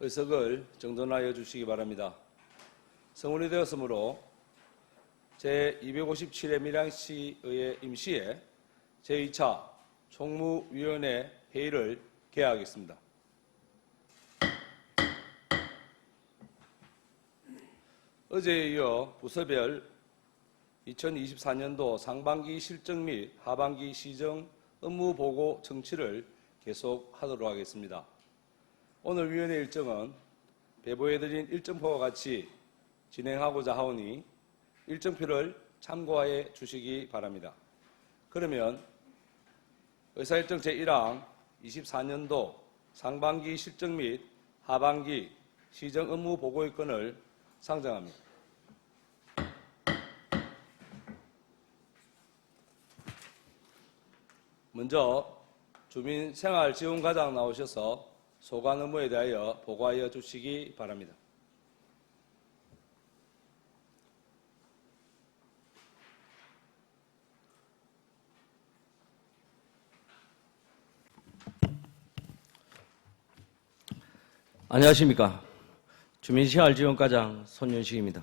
의석을 정돈하여 주시기 바랍니다. 성원이 되었으므로 제257회 밀양시의회 임시회 제2차 총무위원회 회의를 개하겠습니다. 어제에 이어 부서별 2024년도 상반기 실적 및 하반기 시정 업무 보고 청취를 계속하도록 하겠습니다. 오늘 위원회 일정은 배부해드린 일정표와 같이 진행하고자 하오니 일정표를 참고하여 주시기 바랍니다. 그러면 의사일정 제1항 24년도 상반기 실적 및 하반기 시정 업무 보고의 건을 상정합니다. 먼저 주민생활지원과장 나오셔서 소관 업무에 대하여 보고하여 주시기 바랍니다. 안녕하십니까. 주민생활지원과장 손윤식입니다.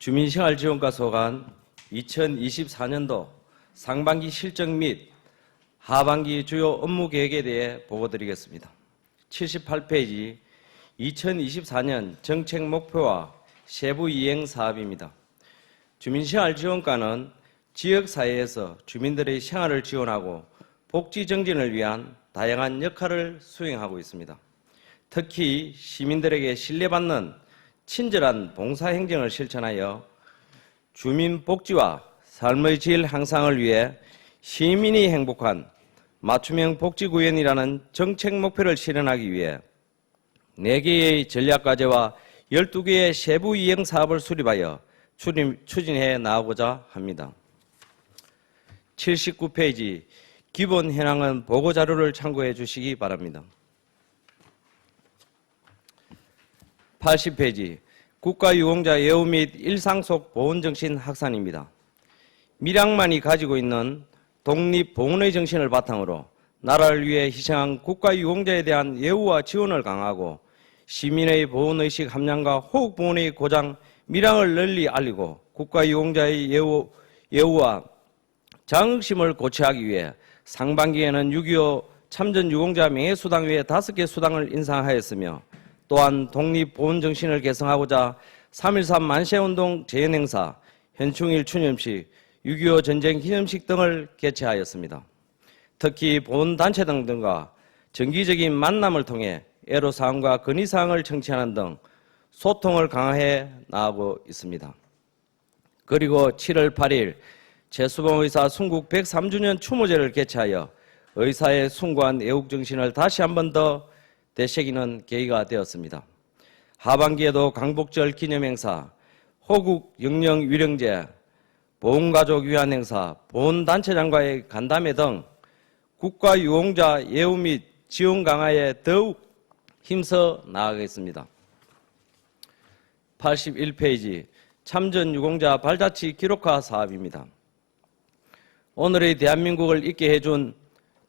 주민생활지원과 소관 2024년도 상반기 실적 및 하반기 주요 업무 계획에 대해 보고드리겠습니다. 78페이지 2024년 정책 목표와 세부 이행 사업입니다. 주민생활지원과는 지역사회에서 주민들의 생활을 지원하고 복지 정진을 위한 다양한 역할을 수행하고 있습니다. 특히 시민들에게 신뢰받는 친절한 봉사행정을 실천하여 주민 복지와 삶의 질 향상을 위해 시민이 행복한 맞춤형 복지구현이라는 정책 목표를 실현하기 위해 4개의 전략과제와 12개의 세부 이행 사업을 수립하여 추진해 나가고자 합니다. 79페이지 기본 현황은 보고자료를 참고해 주시기 바랍니다. 80페이지 국가유공자 예우 및 일상 속 보훈정신 확산입니다. 밀양만이 가지고 있는 독립보훈의 정신을 바탕으로 나라를 위해 희생한 국가유공자에 대한 예우와 지원을 강화하고 시민의 보훈의식 함량과 호국보훈의 고장 밀양을 널리 알리고 국가유공자의 예우와 자긍심을 고취하기 위해 상반기에는 6.25 참전유공자 명예수당 외에 5개 수당을 인상하였으며 또한 독립보훈정신을 개성하고자 3.13 만세운동 재연행사, 현충일 추념식, 6.25 전쟁 기념식 등을 개최하였습니다. 특히 보훈단체 등과 정기적인 만남을 통해 애로사항과 건의사항을 청취하는 등 소통을 강화해 나가고 있습니다. 그리고 7월 8일 최수봉 의사 순국 103주년 추모제를 개최하여 의사의 숭고한 애국정신을 다시 한 번 더 되새기는 계기가 되었습니다. 하반기에도 광복절 기념행사, 호국 영령 위령제, 보훈가족 위안 행사, 보훈단체장과의 간담회 등 국가유공자 예우 및 지원 강화에 더욱 힘써 나아가겠습니다. 81페이지 참전유공자 발자취 기록화 사업입니다. 오늘의 대한민국을 있게 해준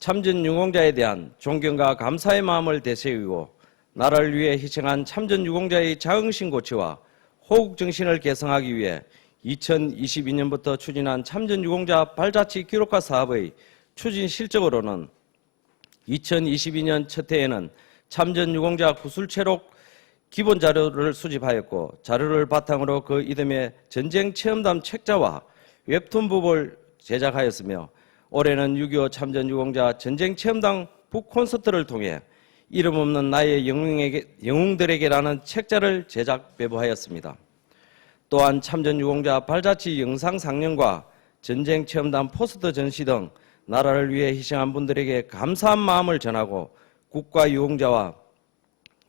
참전유공자에 대한 존경과 감사의 마음을 되새기고 나라를 위해 희생한 참전유공자의 자긍심 고취와 호국정신을 개성하기 위해 2022년부터 추진한 참전유공자 발자취 기록화 사업의 추진 실적으로는 2022년 첫 해에는 참전유공자 구술체록 기본 자료를 수집하였고 자료를 바탕으로 그 이듬해 전쟁 체험담 책자와 웹툰북을 제작하였으며 올해는 6.25 참전유공자 전쟁 체험당 북콘서트를 통해 이름 없는 나의 영웅들에게라는 책자를 제작 배부하였습니다. 또한 참전유공자 발자취 영상 상영과 전쟁 체험단 포스터 전시 등 나라를 위해 희생한 분들에게 감사한 마음을 전하고 국가유공자와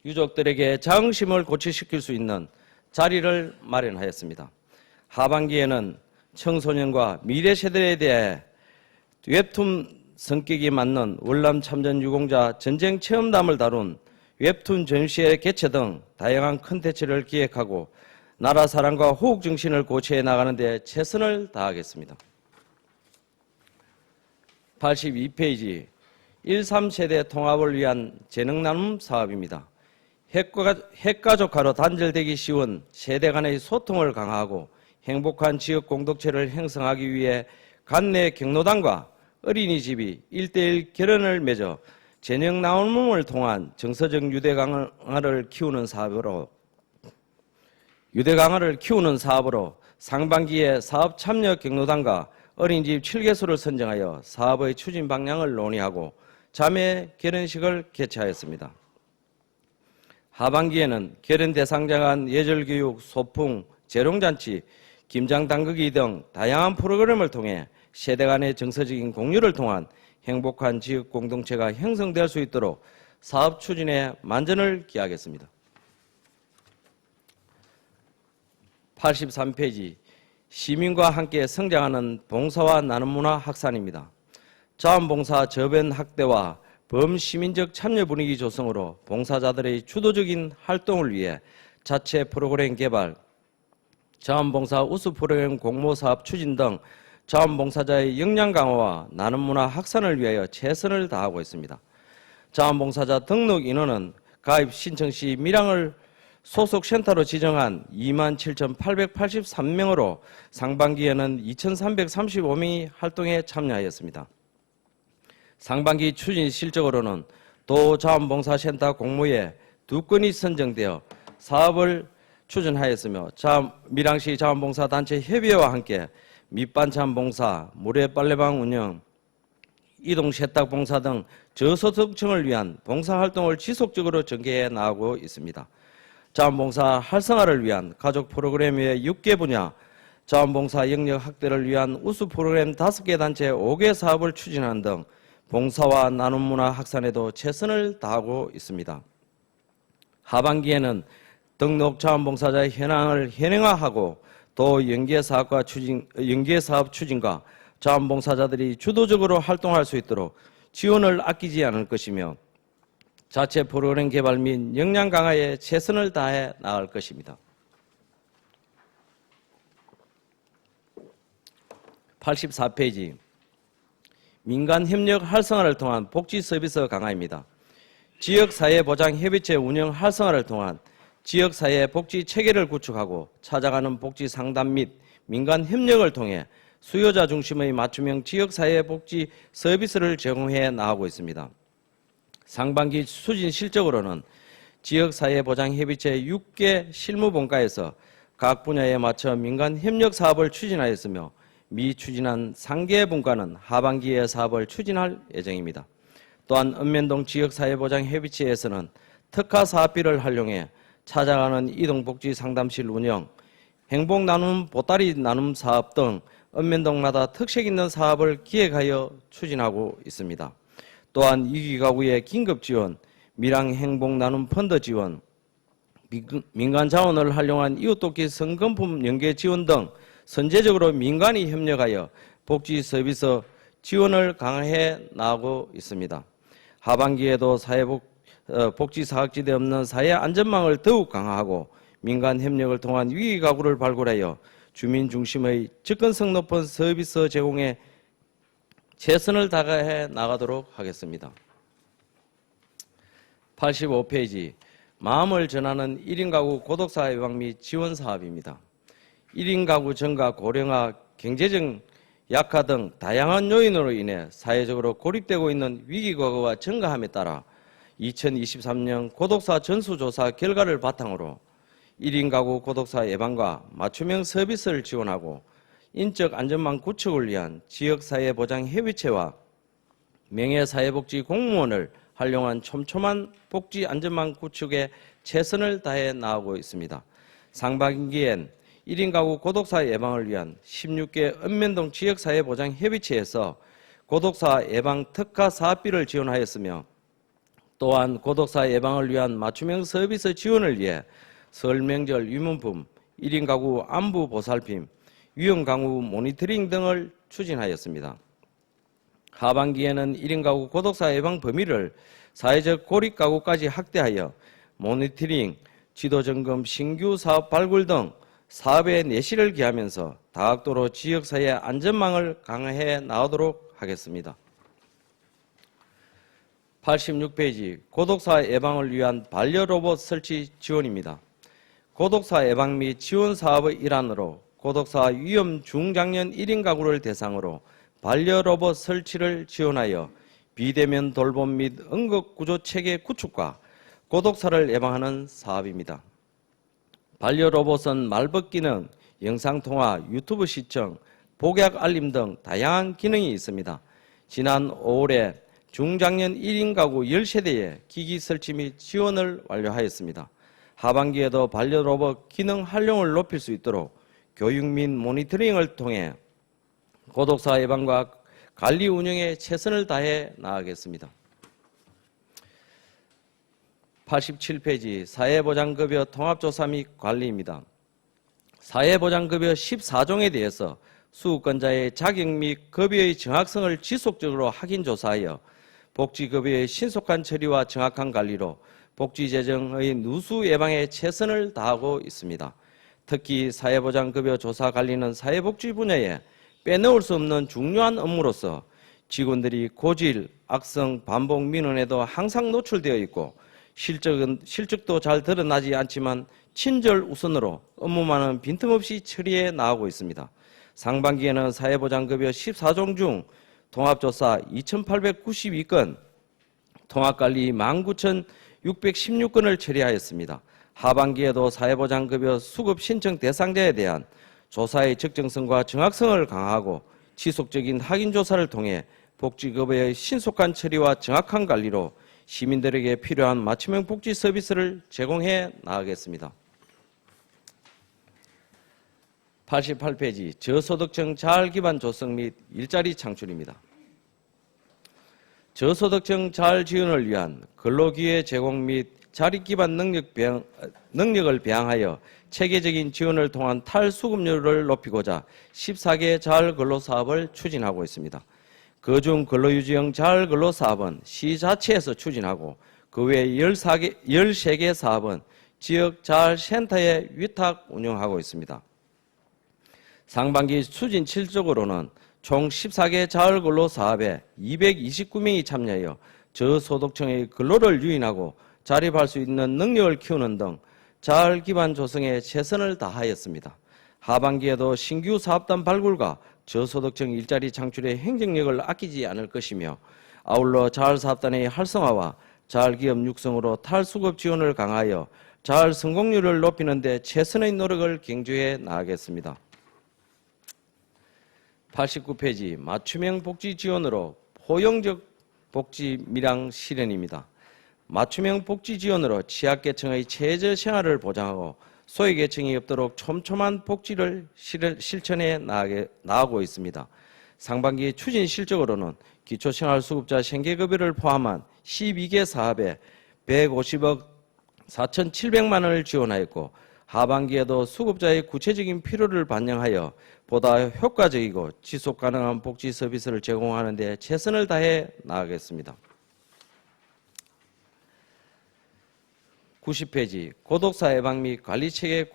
유족들에게 자긍심을 고취시킬 수 있는 자리를 마련하였습니다. 하반기에는 청소년과 미래 세대에 대해 웹툰 성격이 맞는 월남 참전유공자 전쟁 체험담을 다룬 웹툰 전시회 개최 등 다양한 콘텐츠를 기획하고 나라 사랑과 호국 정신을 고취해 나가는 데 최선을 다하겠습니다. 82페이지 13세대 통합을 위한 재능 나눔 사업입니다. 핵가족화로 단절되기 쉬운 세대 간의 소통을 강화하고 행복한 지역 공동체를 형성하기 위해 관내 경로당과 어린이집이 1:1 결연을 맺어 재능 나눔을 통한 정서적 유대 강화를 키우는 사업으로 상반기에 사업 참여 경로당과 어린이집 7개소를 선정하여 사업의 추진 방향을 논의하고 자매 결연식을 개최하였습니다. 하반기에는 결연 대상자 간 예절교육, 소풍, 재롱잔치, 김장 담그기 등 다양한 프로그램을 통해 세대 간의 정서적인 공유를 통한 행복한 지역 공동체가 형성될 수 있도록 사업 추진에 만전을 기하겠습니다. 83페이지 시민과 함께 성장하는 봉사와 나눔 문화 확산입니다. 자원봉사 저변 확대와 범시민적 참여 분위기 조성으로 봉사자들의 주도적인 활동을 위해 자체 프로그램 개발, 자원봉사 우수 프로그램 공모사업 추진 등 자원봉사자의 역량 강화와 나눔 문화 확산을 위하여 최선을 다하고 있습니다. 자원봉사자 등록 인원은 가입 신청 시 밀양을 소속센터로 지정한 27,883명으로 상반기에는 2,335명이 활동에 참여하였습니다. 상반기 추진 실적으로는 도자원봉사센터 공모에 2건이 선정되어 사업을 추진하였으며 밀양시 자원봉사단체 협의회와 함께 밑반찬 봉사, 물회 빨래방 운영, 이동 세탁봉사 등 저소득층을 위한 봉사활동을 지속적으로 전개해 나가고 있습니다. 자원봉사 활성화를 위한 가족 프로그램의 6개 분야, 자원봉사 영역 확대를 위한 우수 프로그램 5개 단체 5개 사업을 추진하는 등 봉사와 나눔 문화 확산에도 최선을 다하고 있습니다. 하반기에는 등록 자원봉사자의 현황을 현행화하고 또 연계사업 추진과 자원봉사자들이 주도적으로 활동할 수 있도록 지원을 아끼지 않을 것이며 자체 프로그램 개발 및 역량 강화에 최선을 다해 나갈 것입니다. 84페이지 민간협력 활성화를 통한 복지 서비스 강화입니다. 지역사회보장협의체 운영 활성화를 통한 지역사회 복지 체계를 구축하고 찾아가는 복지 상담 및 민간협력을 통해 수요자 중심의 맞춤형 지역사회 복지 서비스를 제공해 나가고 있습니다. 상반기 추진 실적으로는 지역사회보장협의체 6개 실무본과에서 각 분야에 맞춰 민간협력 사업을 추진하였으며 미추진한 3개 분과는 하반기에 사업을 추진할 예정입니다. 또한 읍면동 지역사회보장협의체에서는 특화사업비를 활용해 찾아가는 이동복지상담실 운영, 행복나눔 보따리 나눔 사업 등 읍면동마다 특색 있는 사업을 기획하여 추진하고 있습니다. 또한 위기가구의 긴급지원, 밀양행복나눔 펀드 지원, 민간자원을 활용한 이웃돕기 성금품 연계 지원 등 선제적으로 민간이 협력하여 복지 서비스 지원을 강화해 나가고 있습니다. 하반기에도 복지사각지대 없는 사회 안전망을 더욱 강화하고 민간 협력을 통한 위기가구를 발굴하여 주민 중심의 접근성 높은 서비스 제공에 최선을 다해 나가도록 하겠습니다. 85페이지 마음을 전하는 1인 가구 고독사 예방 및 지원 사업입니다. 1인 가구 증가, 고령화, 경제적 약화 등 다양한 요인으로 인해 사회적으로 고립되고 있는 위기가구가 증가함에 따라 2023년 고독사 전수조사 결과를 바탕으로 1인 가구 고독사 예방과 맞춤형 서비스를 지원하고 인적 안전망 구축을 위한 지역사회보장협의체와 명예사회복지 공무원을 활용한 촘촘한 복지 안전망 구축에 최선을 다해 나가고 있습니다. 상반기엔 1인 가구 고독사 예방을 위한 16개 읍면동 지역사회보장협의체에서 고독사 예방 특화 사업비를 지원하였으며 또한 고독사 예방을 위한 맞춤형 서비스 지원을 위해 설 명절 위문품, 1인 가구 안부 보살핌, 위험 강우 모니터링 등을 추진하였습니다. 하반기에는 1인 가구 고독사 예방 범위를 사회적 고립 가구까지 확대하여 모니터링, 지도 점검, 신규 사업 발굴 등 사업에 내실을 기하면서 다각도로 지역사회 안전망을 강화해 나가도록 하겠습니다. 86페이지 고독사 예방을 위한 반려로봇 설치 지원입니다. 고독사 예방 및 지원 사업의 일환으로 고독사 위험 중장년 1인 가구를 대상으로 반려로봇 설치를 지원하여 비대면 돌봄 및 응급구조 체계 구축과 고독사를 예방하는 사업입니다. 반려로봇은 말벗 기능, 영상통화, 유튜브 시청, 복약 알림 등 다양한 기능이 있습니다. 지난 5월에 중장년 1인 가구 10세대에 기기 설치 및 지원을 완료하였습니다. 하반기에도 반려로봇 기능 활용을 높일 수 있도록 교육 및 모니터링을 통해 고독사 예방과 관리 운영에 최선을 다해 나가겠습니다. 87페이지 사회보장급여 통합조사 및 관리입니다. 사회보장급여 14종에 대해서 수급권자의 자격 및 급여의 정확성을 지속적으로 확인조사하여 복지급여의 신속한 처리와 정확한 관리로 복지재정의 누수 예방에 최선을 다하고 있습니다. 특히 사회보장급여 조사 관리는 사회복지 분야에 빼놓을 수 없는 중요한 업무로서 직원들이 고질, 악성, 반복 민원에도 항상 노출되어 있고 실적도 잘 드러나지 않지만 친절 우선으로 업무만은 빈틈없이 처리해 나가고 있습니다. 상반기에는 사회보장급여 14종 중 통합조사 2,892건, 통합관리 19,616건을 처리하였습니다. 하반기에도 사회보장급여 수급 신청 대상자에 대한 조사의 적정성과 정확성을 강화하고 지속적인 확인조사를 통해 복지급여의 신속한 처리와 정확한 관리로 시민들에게 필요한 맞춤형 복지 서비스를 제공해 나가겠습니다. 88페이지 저소득층 자활기반 조성 및 일자리 창출입니다. 저소득층 자활 지원을 위한 근로기회 제공 및 자립기반 능력을 배양하여 체계적인 지원을 통한 탈수급률을 높이고자 14개 자활 근로사업을 추진하고 있습니다. 그중 근로유지형 자활 근로사업은 시 자체에서 추진하고 그 외 13개 사업은 지역 자활센터에 위탁 운영하고 있습니다. 상반기 추진 실적으로는 총 14개 자활 근로 사업에 229명이 참여하여 저소득층의 근로를 유인하고 자립할 수 있는 능력을 키우는 등 자활 기반 조성에 최선을 다하였습니다. 하반기에도 신규 사업단 발굴과 저소득층 일자리 창출에 행정력을 아끼지 않을 것이며 아울러 자활 사업단의 활성화와 자활 기업 육성으로 탈수급 지원을 강화하여 자활 성공률을 높이는 데 최선의 노력을 경주해 나가겠습니다. 89페이지 맞춤형 복지 지원으로 포용적 복지 밀양 실현입니다. 맞춤형 복지 지원으로 취약계층의 최저 생활을 보장하고 소외계층이 없도록 촘촘한 복지를 실천해 나가고 있습니다. 상반기 추진 실적으로는 기초생활수급자 생계급여를 포함한 12개 사업에 150억 4,700만 원을 지원하였고 하반기에도 수급자의 구체적인 필요를 반영하여 보다 효과적이고 지속가능한 복지 서비스를 제공하는 데 최선을 다해 나가겠습니다. 90페이지 고독사 예방 및 관리체계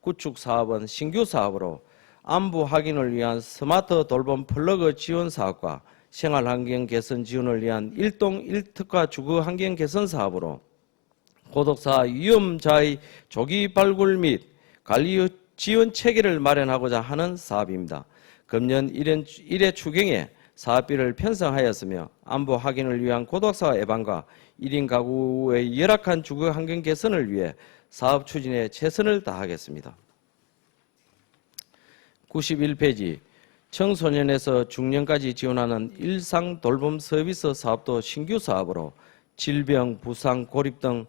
구축 사업은 신규 사업으로 안부 확인을 위한 스마트 돌봄 플러그 지원 사업과 생활환경 개선 지원을 위한 1동 1특화 주거 환경 개선 사업으로 고독사 위험자의 조기 발굴 및 관리 지원 체계를 마련하고자 하는 사업입니다. 금년 1회 추경에 사업비를 편성하였으며 안부 확인을 위한 고독사 예방과 1인 가구의 열악한 주거 환경 개선을 위해 사업 추진에 최선을 다하겠습니다. 91페이지 청소년에서 중년까지 지원하는 일상 돌봄 서비스 사업도 신규 사업으로 질병, 부상, 고립 등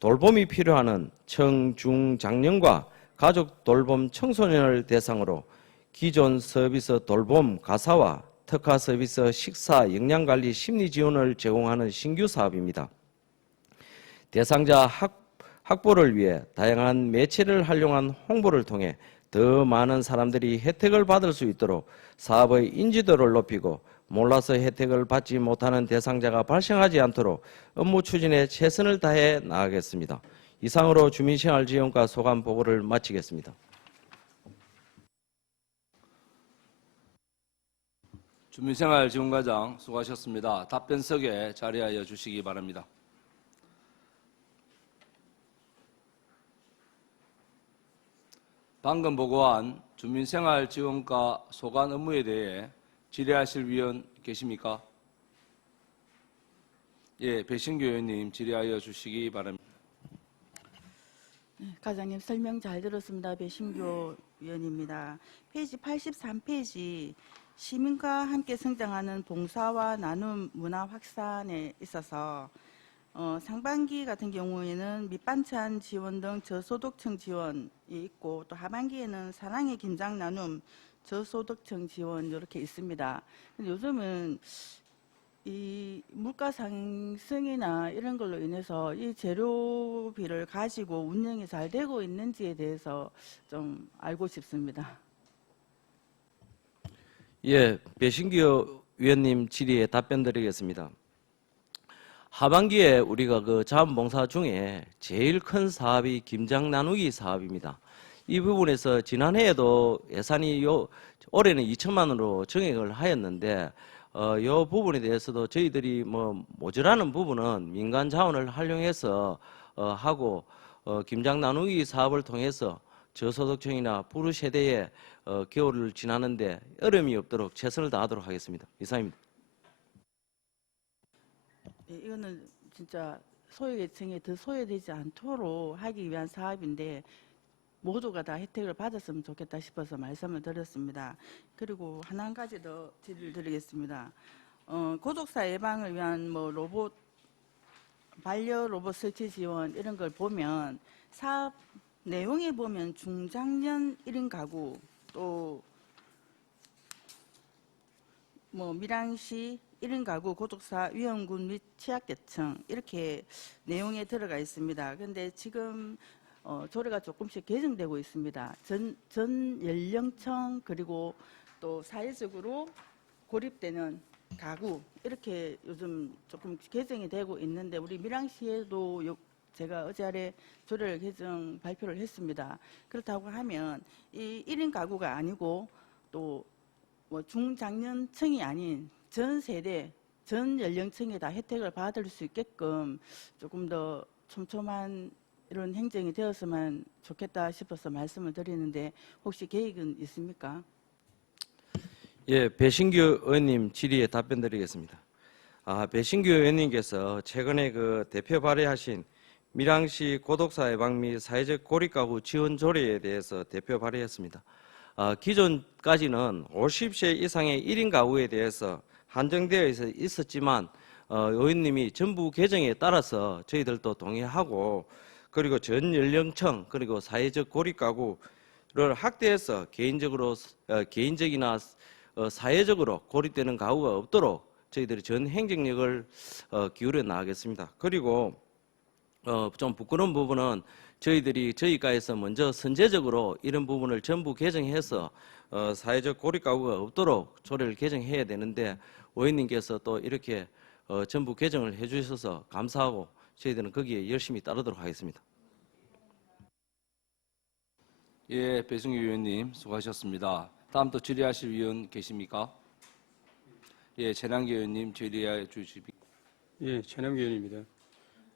돌봄이 필요한 청, 중, 장년과 가족 돌봄 청소년을 대상으로 기존 서비스 돌봄 가사와 특화 서비스 식사, 영양관리, 심리 지원을 제공하는 신규 사업입니다. 대상자 확보를 위해 다양한 매체를 활용한 홍보를 통해 더 많은 사람들이 혜택을 받을 수 있도록 사업의 인지도를 높이고 몰라서 혜택을 받지 못하는 대상자가 발생하지 않도록 업무 추진에 최선을 다해 나가겠습니다. 이상으로 주민생활지원과 소관 보고를 마치겠습니다. 주민생활지원과장 수고하셨습니다. 답변석에 자리하여 주시기 바랍니다. 방금 보고한 주민생활지원과 소관 업무에 대해 질의하실 위원 계십니까? 예, 배신규 의원님 질의하여 주시기 바랍니다. 네, 과장님 설명 잘 들었습니다. 배신교 위원입니다. 페이지 83페이지 시민과 함께 성장하는 봉사와 나눔 문화 확산에 있어서 상반기 같은 경우에는 밑반찬 지원 등 저소득층 지원이 있고 또 하반기에는 사랑의 김장 나눔 저소득층 지원 이렇게 있습니다. 근데 요즘은 이 물가 상승이나 이런 걸로 인해서 이 재료비를 가지고 운영이 잘 되고 있는지에 대해서 좀 알고 싶습니다. 예, 배신규 위원님 질의에 답변 드리겠습니다. 하반기에 우리가 그 자원봉사 중에 제일 큰 사업이 김장 나누기 사업입니다. 이 부분에서 지난해에도 예산이 올해는 2천만 원으로 정액을 하였는데 이 부분에 대해서도 저희들이 뭐 모자라는 부분은 민간 자원을 활용해서 하고 김장 나누기 사업을 통해서 저소득층이나 부루 세대의 겨울을 지나는데 어려움이 없도록 최선을 다하도록 하겠습니다. 이상입니다. 예, 이거는 진짜 소외계층에 더 소외되지 않도록 하기 위한 사업인데 모두가 다 혜택을 받았으면 좋겠다 싶어서 말씀을 드렸습니다. 그리고 한 가지 더 질의를 드리겠습니다. 고독사 예방을 위한 뭐 로봇 반려 로봇 설치 지원 이런 걸 보면 사업 내용에 보면 중장년 1인 가구 또 뭐 밀양시 1인 가구 고독사 위험군 및 취약계층 이렇게 내용에 들어가 있습니다. 그런데 지금 조례가 조금씩 개정되고 있습니다. 전 연령층 그리고 또 사회적으로 고립되는 가구 이렇게 요즘 조금 개정이 되고 있는데 우리 밀양시에도 제가 어제 조례를 개정 발표를 했습니다. 그렇다고 하면 이 1인 가구가 아니고 또 뭐 중장년층이 아닌 전 세대, 전 연령층에 다 혜택을 받을 수 있게끔 조금 더 촘촘한 이런 행정이 되었으면 좋겠다 싶어서 말씀을 드리는데 혹시 계획은 있습니까? 예, 배신규 의원님 질의에 답변 드리겠습니다. 배신규 의원님께서 최근에 그 대표 발의하신 밀양시 고독사 예방 및 사회적 고립가구 지원 조례에 대해서 대표 발의했습니다. 기존까지는 50세 이상의 1인 가구에 대해서 한정되어 있었지만 의원님이 정부 개정에 따라서 저희들도 동의하고 그리고 전 연령층 그리고 사회적 고립가구를 확대해서 개인적이나 사회적으로 고립되는 가구가 없도록 저희들이 전 행정력을 기울여 나가겠습니다. 그리고 좀 부끄러운 부분은 저희가에서 먼저 선제적으로 이런 부분을 전부 개정해서 사회적 고립가구가 없도록 조례를 개정해야 되는데 의원님께서 또 이렇게 전부 개정을 해주셔서 감사하고 저희들은 거기에 열심히 따르도록 하겠습니다. 예, 배승규 의원님 수고하셨습니다. 다음 또 질의하실 위원 계십니까? 예, 최남기 의원님 질의해 주시기. 예, 최남기 의원입니다.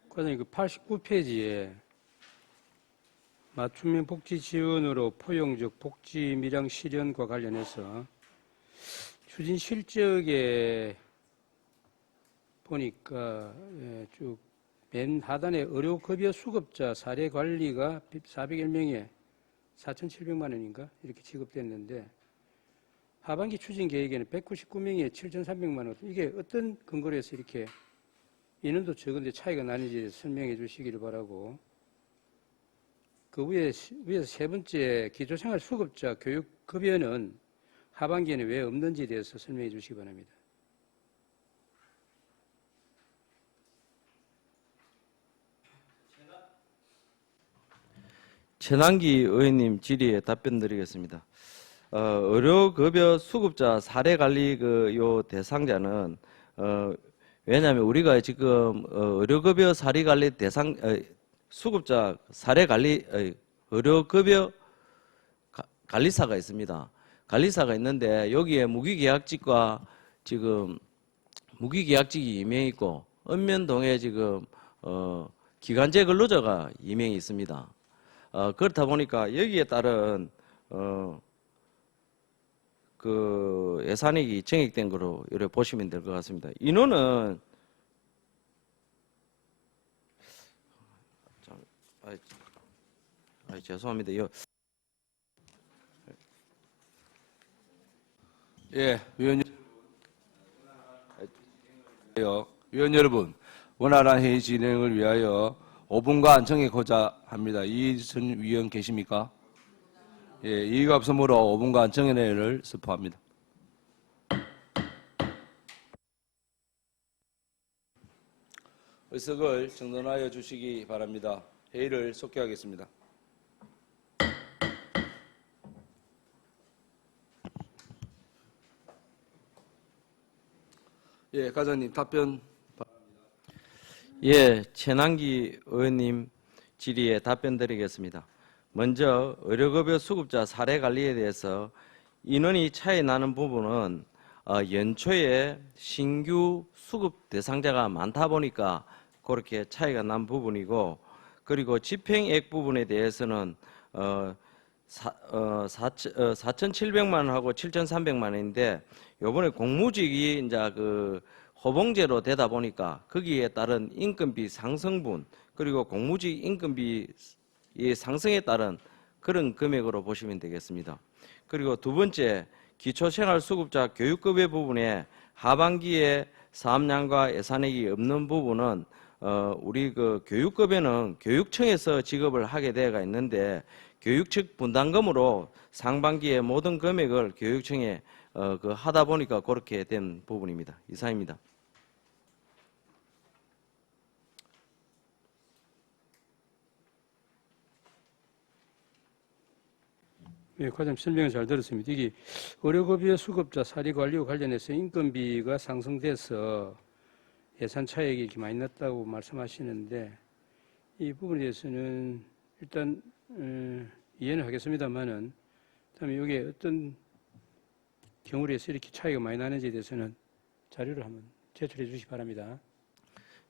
과장님 그 89페이지에 맞춤형 복지 지원으로 포용적 복지 밀양 실현과 관련해서 추진 실적에 보니까 쭉 맨 하단에 의료급여 수급자 사례 관리가 401명에 4,700만 원인가 이렇게 지급됐는데 하반기 추진 계획에는 199명에 7,300만 원 이게 어떤 근거로 해서 이렇게 인원도 적은데 차이가 나는지 설명해 주시기를 바라고 그 위에서 세 번째 기초생활 수급자 교육급여는 하반기에는 왜 없는지에 대해서 설명해 주시기 바랍니다. 최남기 의원님 질의에 답변 드리겠습니다. 의료급여 수급자 사례관리 요 대상자는 왜냐하면 우리가 지금 의료급여 사례관리 대상 수급자 사례관리 의료급여 관리사가 있습니다. 관리사가 있는데 여기에 무기계약직과 지금 무기계약직이 2명 있고 읍면동에 지금 기간제 근로자가 2명이 있습니다. 그렇다 보니까 여기에 따른 그 예산액이 증액된 거로 이렇게 보시면 될 것 같습니다. 인원은 죄송합니다. 예, 위원 여러분, 원활한 회의 진행을 위하여 5분간 정해고자 합니다. 이의선 위원 계십니까? 예, 이의가 없으므로 5분간 정해회를 선포합니다. 의석을 정돈하여 주시기 바랍니다. 회의를 속개하겠습니다. 예, 과장님 답변. 예, 최남기 의원님 질의에 답변드리겠습니다. 먼저 의료급여 수급자 사례 관리에 대해서 인원이 차이 나는 부분은 연초에 신규 수급 대상자가 많다 보니까 그렇게 차이가 난 부분이고, 그리고 집행액 부분에 대해서는 4,700만 원하고 7,300만 원인데 요번에 공무직이 이제 그 호봉제로 되다 보니까 거기에 따른 인건비 상승분, 그리고 공무직 인건비 상승에 따른 그런 금액으로 보시면 되겠습니다. 그리고 두 번째, 기초생활수급자 교육급여 부분에 하반기에 사업량과 예산액이 없는 부분은 우리 그 교육급여는 교육청에서 지급을 하게 되어가 있는데 교육 측 분담금으로 상반기에 모든 금액을 교육청에 하다 보니까 그렇게 된 부분입니다. 이상입니다. 예, 과장님 설명을 잘 들었습니다. 이게 의료급여 수급자 사리 관리와 관련해서 인건비가 상승돼서 예산 차익이 이렇게 많이 났다고 말씀하시는데 이 부분에 대해서는 일단 이해는 하겠습니다만은 그다음에 이게 어떤 경우로 해서 이렇게 차이가 많이 나는지에 대해서는 자료를 한번 제출해 주시기 바랍니다.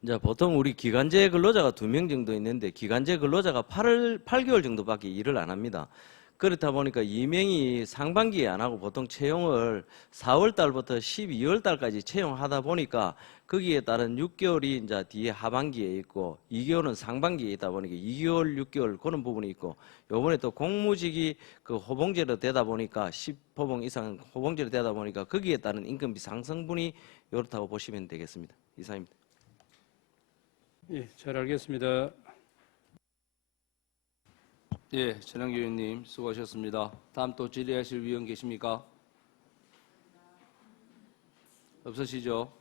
이제 보통 우리 기간제 근로자가 2명 정도 있는데 기간제 근로자가 8개월 정도밖에 일을 안 합니다. 그렇다 보니까 2명이 상반기에 안 하고 보통 채용을 4월 달부터 12월 달까지 채용하다 보니까 거기에 따른 6개월이 이제 뒤에 하반기에 있고 2개월은 상반기에 있다 보니까 2개월, 6개월 그런 부분이 있고, 요번에 또 공무직이 그 호봉제로 되다 보니까 10호봉 이상 호봉제로 되다 보니까 거기에 따른 임금비 상승분이 이렇다고 보시면 되겠습니다. 이상입니다. 예, 잘 알겠습니다. 예, 전영기 의원님 수고하셨습니다. 다음 또 질의하실 위원 계십니까? 없으시죠?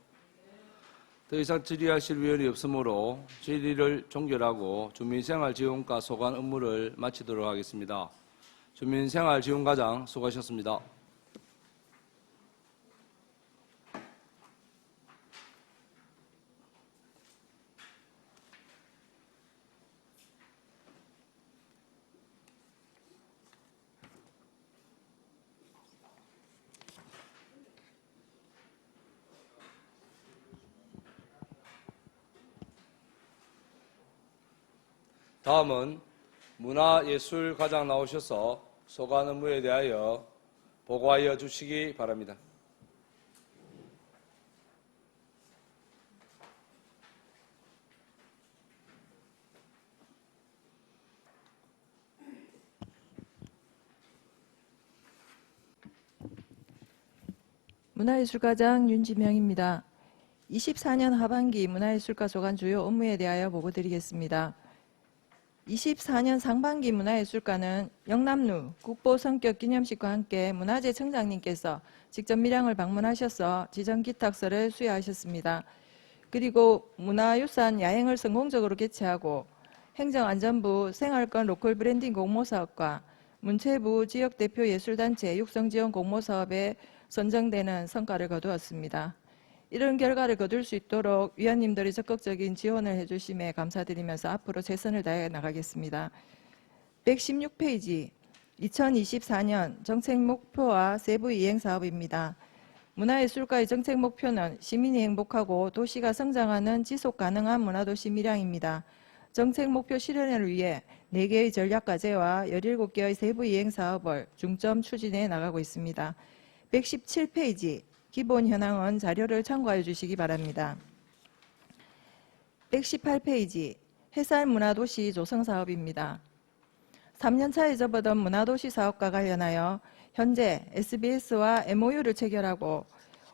더 이상 질의하실 위원이 없으므로 질의를 종결하고 주민생활지원과 소관 업무를 마치도록 하겠습니다. 주민생활지원과장 수고하셨습니다. 다음은 문화예술과장 나오셔서 소관 업무에 대하여 보고하여 주시기 바랍니다. 문화예술과장 윤지명입니다. 24년 하반기 문화예술과 소관 주요 업무에 대하여 보고드리겠습니다. 24년 상반기 문화예술과는 영남루 국보성격기념식과 함께 문화재청장님께서 직접 밀양을 방문하셔서 지정기탁서를 수여하셨습니다. 그리고 문화유산 야행을 성공적으로 개최하고 행정안전부 생활권 로컬 브랜딩 공모사업과 문체부 지역대표 예술단체 육성지원 공모사업에 선정되는 성과를 거두었습니다. 이런 결과를 거둘 수 있도록 위원님들이 적극적인 지원을 해주심에 감사드리면서 앞으로 최선을 다해 나가겠습니다. 116페이지 2024년 정책 목표와 세부 이행 사업입니다. 문화예술가의 정책 목표는 시민이 행복하고 도시가 성장하는 지속 가능한 문화도시 밀양입니다. 정책 목표 실현을 위해 4개의 전략과제와 17개의 세부 이행 사업을 중점 추진해 나가고 있습니다. 117페이지 기본 현황은 자료를 참고해 주시기 바랍니다. 118페이지 해살 문화도시 조성 사업입니다. 3년차에 접어든 문화도시 사업과 관련하여 현재 SBS와 MOU를 체결하고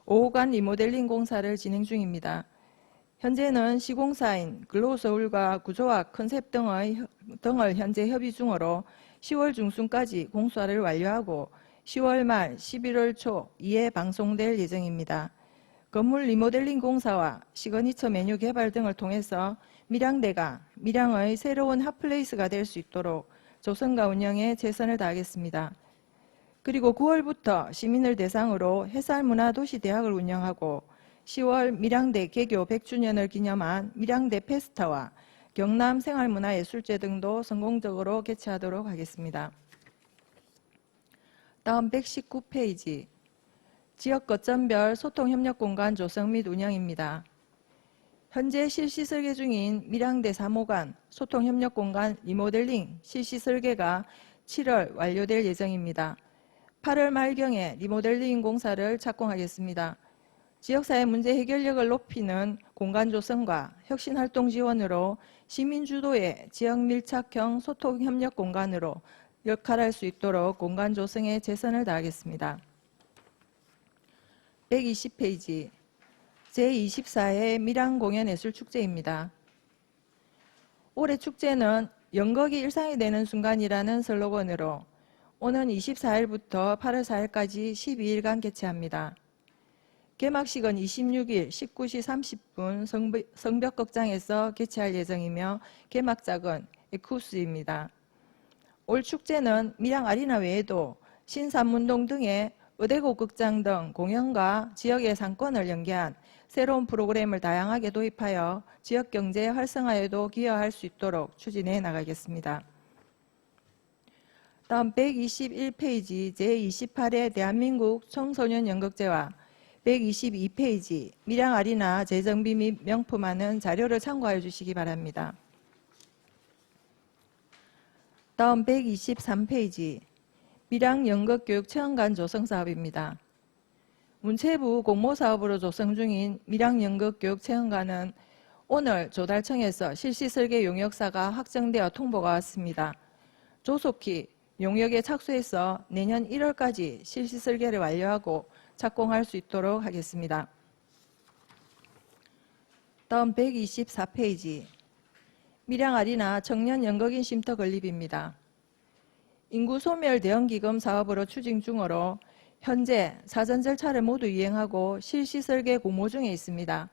5호관 리모델링 공사를 진행 중입니다. 현재는 시공사인 글로우서울과 구조학, 컨셉 등을 현재 협의 중으로 10월 중순까지 공사를 완료하고 10월 말 11월 초 이에 방송될 예정입니다. 건물 리모델링 공사와 시그니처 메뉴 개발 등을 통해서 밀양대가 밀양의 새로운 핫플레이스가 될 수 있도록 조성과 운영에 최선을 다하겠습니다. 그리고 9월부터 시민을 대상으로 해살문화도시대학을 운영하고 10월 밀양대 개교 100주년을 기념한 밀양대 페스타와 경남 생활문화예술제 등도 성공적으로 개최하도록 하겠습니다. 다음 119페이지 지역 거점별 소통협력공간 조성 및 운영입니다. 현재 실시 설계 중인 밀양대 3호관 소통협력공간 리모델링 실시 설계가 7월 완료될 예정입니다. 8월 말경에 리모델링 공사를 착공하겠습니다. 지역사회 문제 해결력을 높이는 공간 조성과 혁신활동 지원으로 시민 주도의 지역 밀착형 소통협력 공간으로 역할할 수 있도록 공간 조성에 최선을 다하겠습니다. 120페이지 제24회 밀양공연예술축제입니다. 올해 축제는 연극이 일상이 되는 순간이라는 슬로건으로 오는 24일부터 8월 4일까지 12일간 개최합니다. 개막식은 26일 19시 30분 성벽극장에서 개최할 예정이며 개막작은 에쿠스입니다. 올 축제는 밀양 아리나 외에도 신산문동 등의 의대고 극장 등 공연과 지역의 상권을 연계한 새로운 프로그램을 다양하게 도입하여 지역 경제 활성화에도 기여할 수 있도록 추진해 나가겠습니다. 다음 121페이지 제28회 대한민국 청소년 연극제와 122페이지 밀양 아리나 재정비 및 명품화는 자료를 참고해 주시기 바랍니다. 다음 123페이지 밀양 연극교육 체험관 조성 사업입니다. 문체부 공모사업으로 조성 중인 밀양 연극교육 체험관은 오늘 조달청에서 실시 설계 용역사가 확정되어 통보가 왔습니다. 조속히 용역에 착수해서 내년 1월까지 실시 설계를 완료하고 착공할 수 있도록 하겠습니다. 다음 124페이지 밀양 아리나 청년 연극인 쉼터 건립입니다. 인구 소멸 대응기금 사업으로 추진 중으로 현재 사전 절차를 모두 이행하고 실시 설계 공모 중에 있습니다.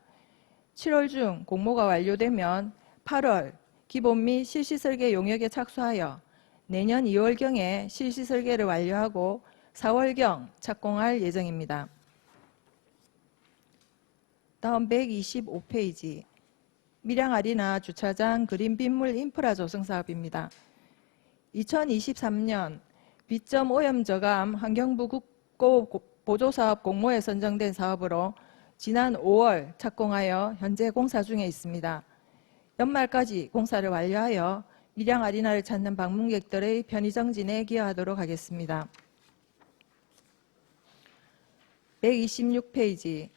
7월 중 공모가 완료되면 8월 기본 및 실시 설계 용역에 착수하여 내년 2월경에 실시 설계를 완료하고 4월경 착공할 예정입니다. 다음 125페이지 밀양 아리나 주차장 그린 빗물 인프라 조성 사업입니다. 2023년 비점 오염 저감 환경부 국고 보조사업 공모에 선정된 사업으로 지난 5월 착공하여 현재 공사 중에 있습니다. 연말까지 공사를 완료하여 밀양 아리나를 찾는 방문객들의 편의정진에 기여하도록 하겠습니다. 126페이지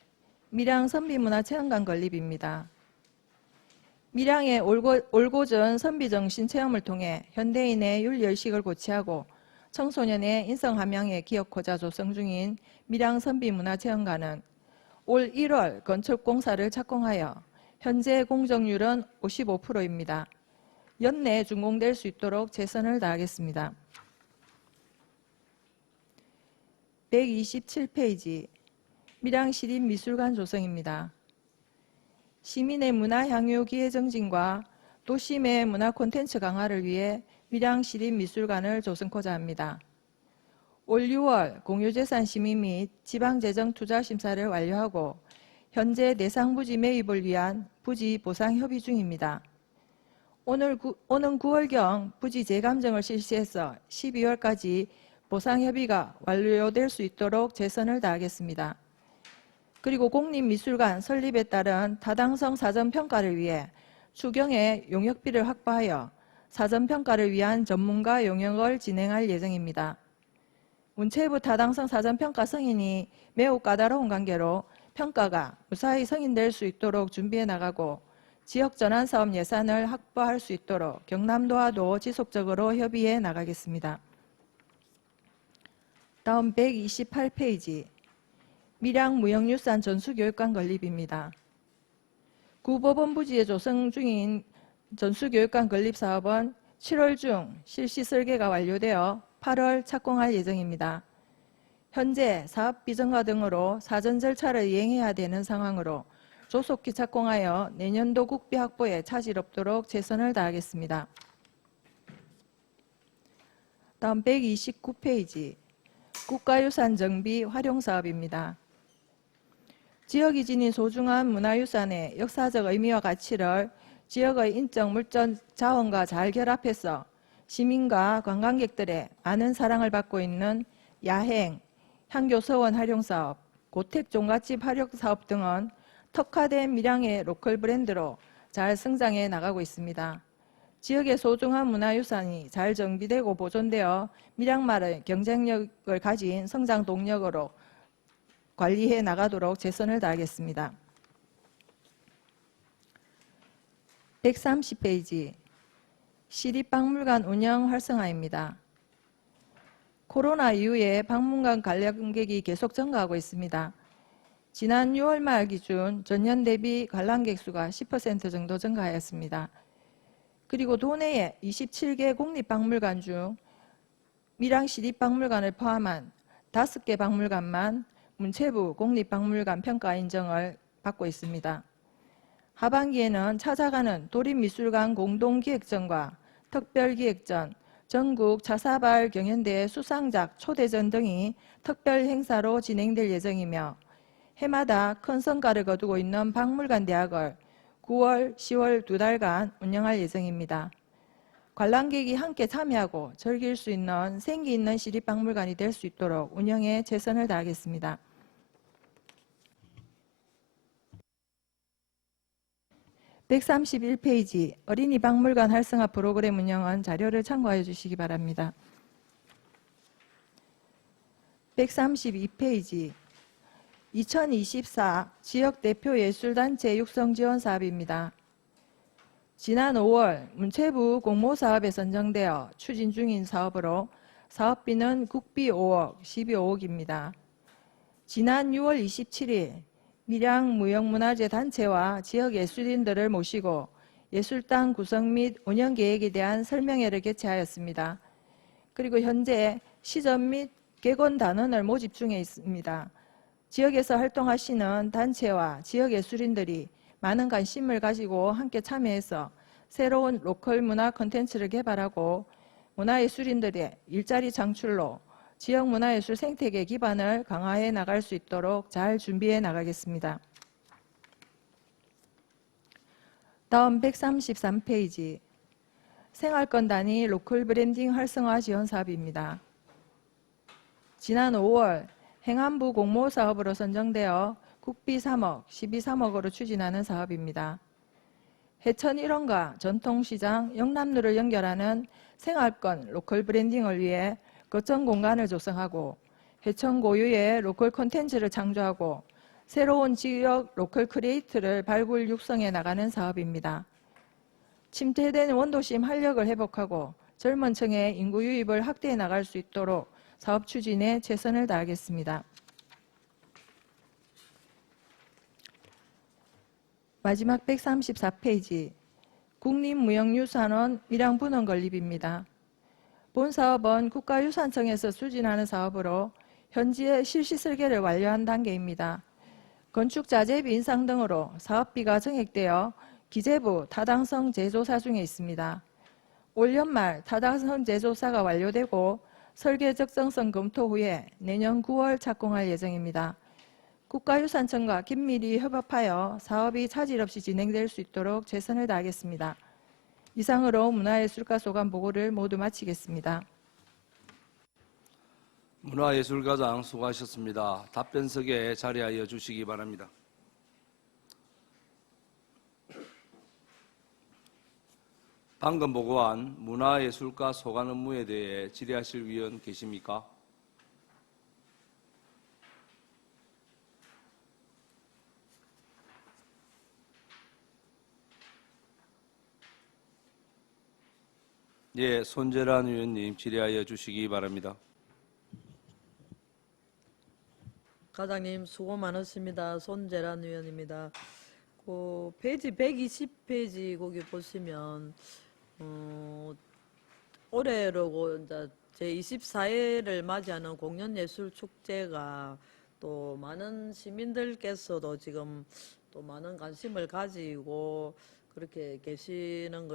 밀양 선비문화체험관 건립입니다. 밀양의 올고전 선비정신 체험을 통해 현대인의 윤리의식을 고취하고 청소년의 인성함양에 기여코자 조성 중인 밀양 선비문화체험관은 올 1월 건축공사를 착공하여 현재 공정률은 55%입니다. 연내 준공될 수 있도록 최선을 다하겠습니다. 127페이지 밀양시립미술관 조성입니다. 시민의 문화 향유 기회 정진과 도심의 문화 콘텐츠 강화를 위해 밀양시립미술관을 조성코자 합니다. 올 6월 공유재산 심의 및 지방재정투자심사를 완료하고 현재 대상 부지 매입을 위한 부지 보상 협의 중입니다. 오는 9월경 부지 재감정을 실시해서 12월까지 보상 협의가 완료될 수 있도록 최선을 다하겠습니다. 그리고 공립미술관 설립에 따른 타당성 사전평가를 위해 추경의 용역비를 확보하여 사전평가를 위한 전문가 용역을 진행할 예정입니다. 문체부 타당성 사전평가 승인이 매우 까다로운 관계로 평가가 무사히 승인될 수 있도록 준비해 나가고 지역전환사업 예산을 확보할 수 있도록 경남도와도 지속적으로 협의해 나가겠습니다. 다음 128페이지 밀양무형유산 전수교육관 건립입니다. 구법원부지에 조성 중인 전수교육관 건립 사업은 7월 중 실시 설계가 완료되어 8월 착공할 예정입니다. 현재 사업 비정화 등으로 사전 절차를 이행해야 되는 상황으로 조속히 착공하여 내년도 국비 확보에 차질 없도록 최선을 다하겠습니다. 다음 129페이지 국가유산 정비 활용 사업입니다. 지역이 지닌 소중한 문화유산의 역사적 의미와 가치를 지역의 인적 물적 자원과 잘 결합해서 시민과 관광객들의 많은 사랑을 받고 있는 야행, 향교서원 활용사업, 고택종갓집 활용사업 등은 특화된 밀양의 로컬 브랜드로 잘 성장해 나가고 있습니다. 지역의 소중한 문화유산이 잘 정비되고 보존되어 밀양마을의 경쟁력을 가진 성장 동력으로 관리해 나가도록 최선을 다하겠습니다. 130페이지 시립박물관 운영 활성화입니다. 코로나 이후에 박물관 관람객이 계속 증가하고 있습니다. 지난 6월 말 기준 전년 대비 관람객 수가 10% 정도 증가하였습니다. 그리고 도내에 27개 국립박물관 중 밀양시립박물관을 포함한 5개 박물관만 문체부 국립박물관 평가 인정을 받고 있습니다. 하반기에는 찾아가는 도립미술관 공동기획전과 특별기획전, 전국 자사발 경연대회 수상작 초대전 등이 특별 행사로 진행될 예정이며 해마다 큰 성과를 거두고 있는 박물관 대학을 9월, 10월 2달간 운영할 예정입니다. 관람객이 함께 참여하고 즐길 수 있는 생기 있는 시립박물관이 될 수 있도록 운영에 최선을 다하겠습니다. 131페이지 어린이 박물관 활성화 프로그램 운영은 자료를 참고해 주시기 바랍니다. 132페이지 2024 지역대표 예술단체 육성 지원 사업입니다. 지난 5월 문체부 공모사업에 선정되어 추진 중인 사업으로 사업비는 국비 5억, 시비 5억입니다. 지난 6월 27일 밀양무형문화재 단체와 지역 예술인들을 모시고 예술단 구성 및 운영 계획에 대한 설명회를 개최하였습니다. 그리고 현재 시전 및 객원 단원을 모집 중에 있습니다. 지역에서 활동하시는 단체와 지역 예술인들이 많은 관심을 가지고 함께 참여해서 새로운 로컬 문화 콘텐츠를 개발하고 문화예술인들의 일자리 창출로 지역 문화예술 생태계 기반을 강화해 나갈 수 있도록 잘 준비해 나가겠습니다. 다음 133페이지 생활권 단위 로컬 브랜딩 활성화 지원 사업입니다. 지난 5월 행안부 공모사업으로 선정되어 국비 3억, 시비 3억으로 추진하는 사업입니다. 해천 1원과 전통시장, 영남로를 연결하는 생활권 로컬 브랜딩을 위해 거점 공간을 조성하고 해천 고유의 로컬 콘텐츠를 창조하고 새로운 지역 로컬 크리에이터를 발굴 육성해 나가는 사업입니다. 침체된 원도심 활력을 회복하고 젊은 층의 인구 유입을 확대해 나갈 수 있도록 사업 추진에 최선을 다하겠습니다. 마지막 134페이지 국립무형유산원 밀양분원 건립입니다. 본 사업은 국가유산청에서 추진하는 사업으로 현지의 실시 설계를 완료한 단계입니다. 건축자재비 인상 등으로 사업비가 증액되어 기재부 타당성 재조사 중에 있습니다. 올 연말 타당성 재조사가 완료되고 설계 적정성 검토 후에 내년 9월 착공할 예정입니다. 국가유산청과 긴밀히 협업하여 사업이 차질 없이 진행될 수 있도록 최선을 다하겠습니다. 이상으로 문화예술가 소관 보고를 모두 마치겠습니다. 문화예술과장 수고하셨습니다. 답변석에 자리하여 주시기 바랍니다. 방금 보고한 문화예술과 소관 업무에 대해 질의하실 위원 계십니까? 예, 손재란 의원님 질의하여 주시기 바랍니다. 과장님 수고 많으십니다. 손재란 의원입니다. 그 페이지 120페이지 거기 보시면 올해로 이제 제24회를 맞이하는 공연예술축제가 또 많은 시민들께서도 지금 또 많은 관심을 가지고 그렇게 계시는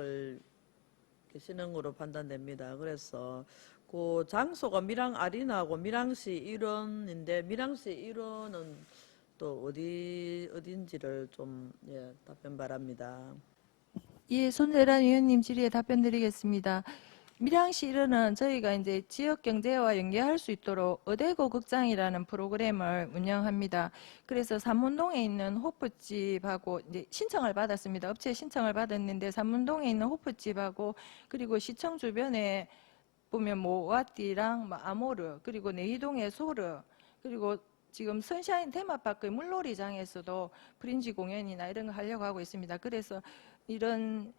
거로 판단됩니다. 그래서 그 장소가 밀양 아리나하고 밀양시 일원인데 밀양시 일원은 또 어딘지를 좀 답변 바랍니다. 예, 손재란 의원님 질의에 답변드리겠습니다. 밀양시 일원은 저희가 이제 지역 경제와 연계할 수 있도록 어대고 극장이라는 프로그램을 운영합니다. 그래서 삼문동에 있는 호프집하고 이제 신청을 받았습니다. 업체 신청을 받았는데 삼문동에 있는 호프집하고 그리고 시청 주변에 보면 모아띠랑 아모르 그리고 내이동의 소르 그리고 지금 선샤인 테마파크 물놀이장에서도 프린지 공연이나 이런 거 하려고 하고 있습니다. 그래서 이런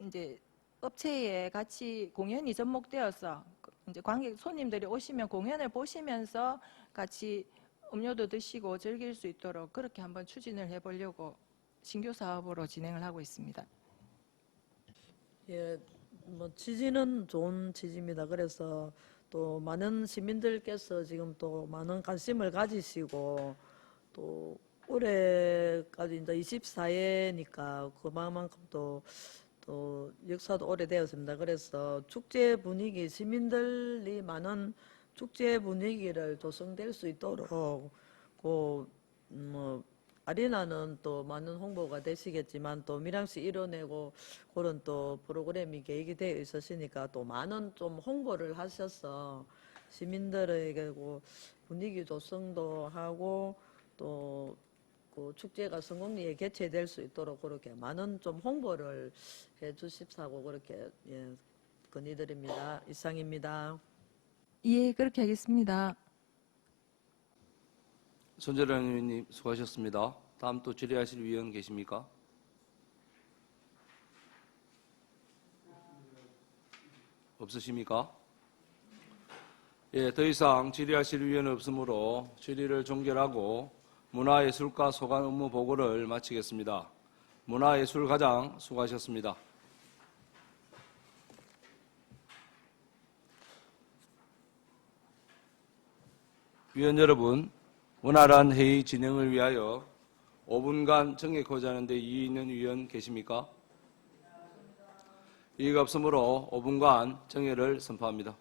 이제 업체에 같이 공연이 접목되어서 이제 관객 손님들이 오시면 공연을 보시면서 같이 음료도 드시고 즐길 수 있도록 그렇게 한번 추진을 해보려고 신규 사업으로 진행을 하고 있습니다. 예, 뭐 취지는 좋은 취지입니다. 그래서 또 많은 시민들께서 지금 또 많은 관심을 가지시고 또 올해까지 이제 24회니까 그만큼 또 역사도 오래되었습니다. 그래서 축제 분위기, 시민들이 많은 축제 분위기를 조성될 수 있도록 아리나는 또 많은 홍보가 되시겠지만 또 밀양시 일원회고 그런 또 프로그램이 계획이 되어 있으시니까 또 많은 좀 홍보를 하셔서 시민들에게 분위기 조성도 하고 또 그 축제가 성공리에 개최될 수 있도록 그렇게 많은 좀 홍보를 해 주십사고 그렇게 건의드립니다. 이상입니다. 예, 그렇게 하겠습니다. 손재란 의원님 수고하셨습니다. 다음 또 질의하실 위원 계십니까? 없으십니까? 예, 더 이상 질의하실 위원은 없으므로 질의를 종결하고 문화예술과 소관 업무 보고를 마치겠습니다. 문화예술과장 수고하셨습니다. 위원 여러분, 원활한 회의 진행을 위하여 5분간 정액하자 하는데 이의 있는 위원 계십니까? 이의가 없으므로 5분간 정회를 선포합니다.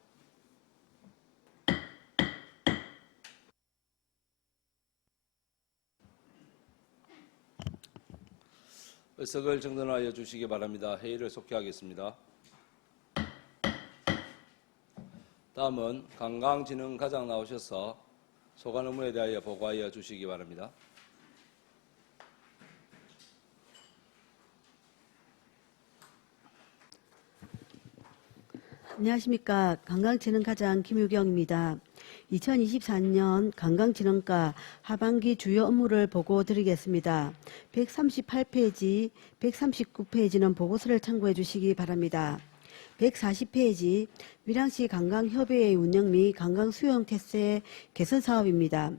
의석을 정돈하여 주시기 바랍니다. 회의를 속기하겠습니다. 다음은 관광진흥과장 나오셔서 소관 업무에 대하여 보고하여 주시기 바랍니다. 안녕하십니까. 관광진흥과장 김유경입니다. 2024년 관광진흥과 하반기 주요 업무를 보고 드리겠습니다. 138페이지, 139페이지는 보고서를 참고해 주시기 바랍니다. 140페이지, 밀양시 관광협의회 운영 및 관광수용태세 개선 사업입니다.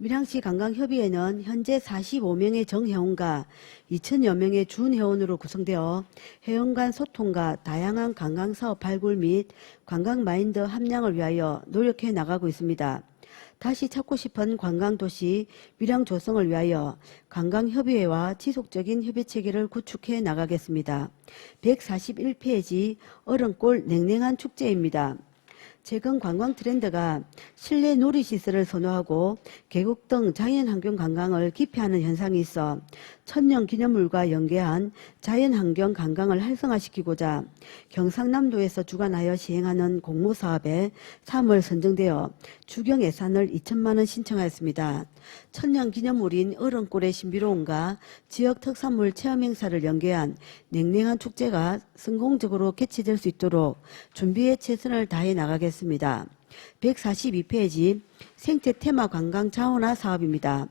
밀양시 관광협의회는 현재 45명의 정회원과 2,000여 명의 준회원으로 구성되어 회원 간 소통과 다양한 관광사업 발굴 및 관광 마인드 함량을 위하여 노력해 나가고 있습니다. 다시 찾고 싶은 관광도시 밀양 조성을 위하여 관광협의회와 지속적인 협의체계를 구축해 나가겠습니다. 141페이지 얼음골 냉랭한 축제입니다. 최근 관광 트렌드가 실내 놀이시설을 선호하고 계곡 등 자연환경 관광을 기피하는 현상이 있어 천년기념물과 연계한 자연환경 관광을 활성화시키고자 경상남도에서 주관하여 시행하는 공모사업에 3월 선정되어 추경 예산을 2천만 원 신청하였습니다. 천년기념물인 어른골의 신비로움과 지역 특산물 체험 행사를 연계한 냉랭한 축제가 성공적으로 개최될 수 있도록 준비에 최선을 다해 나가겠습니다. 142페이지 생태 테마 관광 자원화 사업입니다.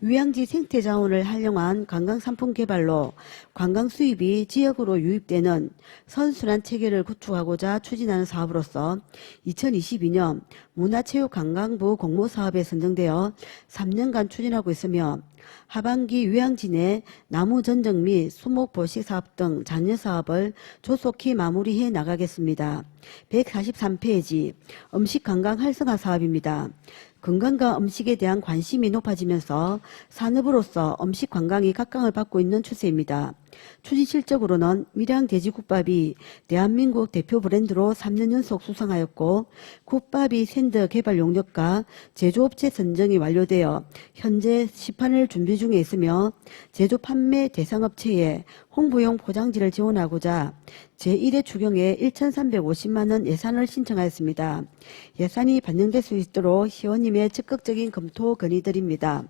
휴양지 생태 자원을 활용한 관광 상품 개발로 관광 수입이 지역으로 유입되는 선순환 체계를 구축하고자 추진하는 사업으로서 2022년 문화체육관광부 공모사업에 선정되어 3년간 추진하고 있으며 하반기 휴양지 내 나무 전정 및 수목 보식 사업 등 잔여 사업을 조속히 마무리해 나가겠습니다. 143페이지 음식 관광 활성화 사업입니다. 건강과 음식에 대한 관심이 높아지면서 산업으로서 음식 관광이 각광을 받고 있는 추세입니다. 추진 실적으로는 밀양 돼지국밥이 대한민국 대표 브랜드로 3년 연속 수상하였고 국밥이 샌드 개발 용역과 제조업체 선정이 완료되어 현재 시판을 준비 중에 있으며 제조 판매 대상업체에 홍보용 포장지를 지원하고자 제1회 추경에 1,350만 원 예산을 신청하였습니다. 예산이 반영될 수 있도록 시의원님의 적극적인 검토 건의드립니다.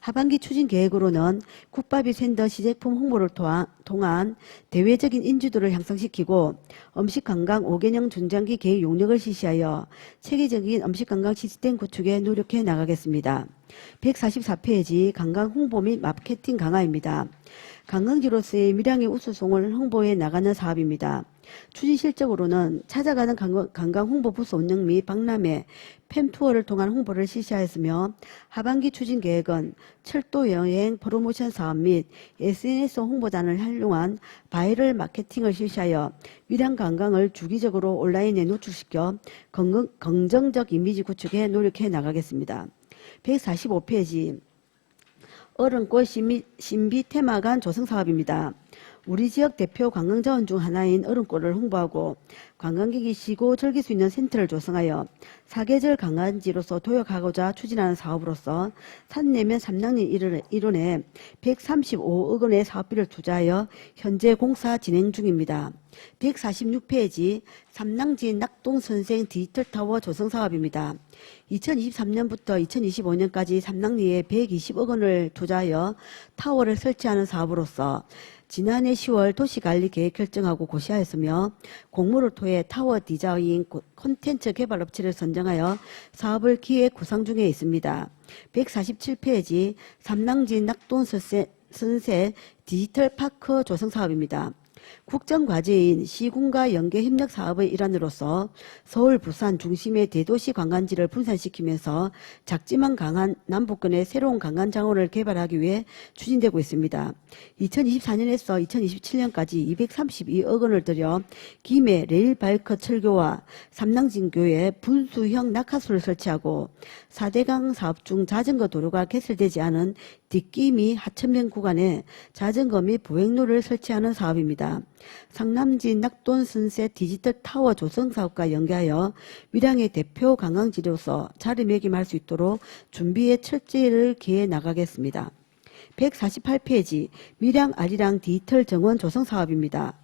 하반기 추진 계획으로는 국밥이 샌더 시제품 홍보를 통한 대외적인 인지도를 향상시키고 음식관광 5개년 중장기 계획 용역을 실시하여 체계적인 음식관광 시스템 구축에 노력해 나가겠습니다. 144페이지 관광 홍보 및 마케팅 강화입니다. 관광지로서의 밀양의 우수성을 홍보해 나가는 사업입니다. 추진 실적으로는 찾아가는 관광 홍보 부서 운영 및 박람회, 팸투어를 통한 홍보를 실시하였으며 하반기 추진 계획은 철도 여행 프로모션 사업 및 SNS 홍보단을 활용한 바이럴 마케팅을 실시하여 밀양 관광을 주기적으로 온라인에 노출시켜 긍정적 이미지 구축에 노력해 나가겠습니다. 145페이지 어른골 신비 테마관 조성 사업입니다. 우리 지역 대표 관광자원 중 하나인 어른골을 홍보하고 관광객이 쉬고 즐길 수 있는 센터를 조성하여 사계절 관광지로서 도약하고자 추진하는 사업으로서 산내면 삼랑리 일원에 135억 원의 사업비를 투자하여 현재 공사 진행 중입니다. 146페이지 삼랑지 낙동선생 디지털타워 조성 사업입니다. 2023년부터 2025년까지 삼랑리에 120억 원을 투자하여 타워를 설치하는 사업으로서 지난해 10월 도시관리계획 결정하고 고시하였으며 공모를 통해 타워 디자인 콘텐츠 개발 업체를 선정하여 사업을 기획 구상 중에 있습니다. 147페이지 삼랑지 낙동선생 디지털파크 조성 사업입니다. 국정과제인 시군과 연계 협력 사업의 일환으로서 서울, 부산 중심의 대도시 관광지를 분산시키면서 작지만 강한 남북권의 새로운 관광 자원을 개발하기 위해 추진되고 있습니다. 2024년에서 2027년까지 232억 원을 들여 김해 레일바이크 철교와 삼랑진교에 분수형 낙하수를 설치하고 4대강 사업 중 자전거 도로가 개설되지 않은 뒷기미 하천면 구간에 자전거 및 보행로를 설치하는 사업입니다. 상남지 낙돈선세 디지털 타워 조성 사업과 연계하여 밀양의 대표 관광지로서 자리매김할 수 있도록 준비에 철저히를 기해 나가겠습니다. 148페이지 밀양 아리랑 디지털 정원 조성 사업입니다.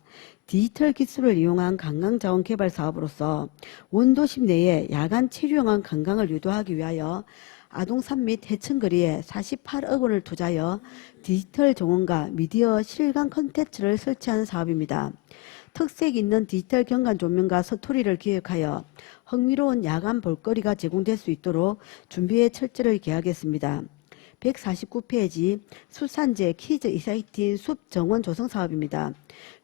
디지털 기술을 이용한 관광자원 개발 사업으로서 원도심 내에 야간 체류형한 관광을 유도하기 위하여 아동산 및 해천거리에 48억 원을 투자하여 디지털 정원과 미디어 실감 콘텐츠를 설치하는 사업입니다. 특색 있는 디지털 경관 조명과 서토리를 기획하여 흥미로운 야간 볼거리가 제공될 수 있도록 준비에 철저를 기하겠습니다. 149페이지 수산제 키즈 이사이팅 숲 정원 조성 사업입니다.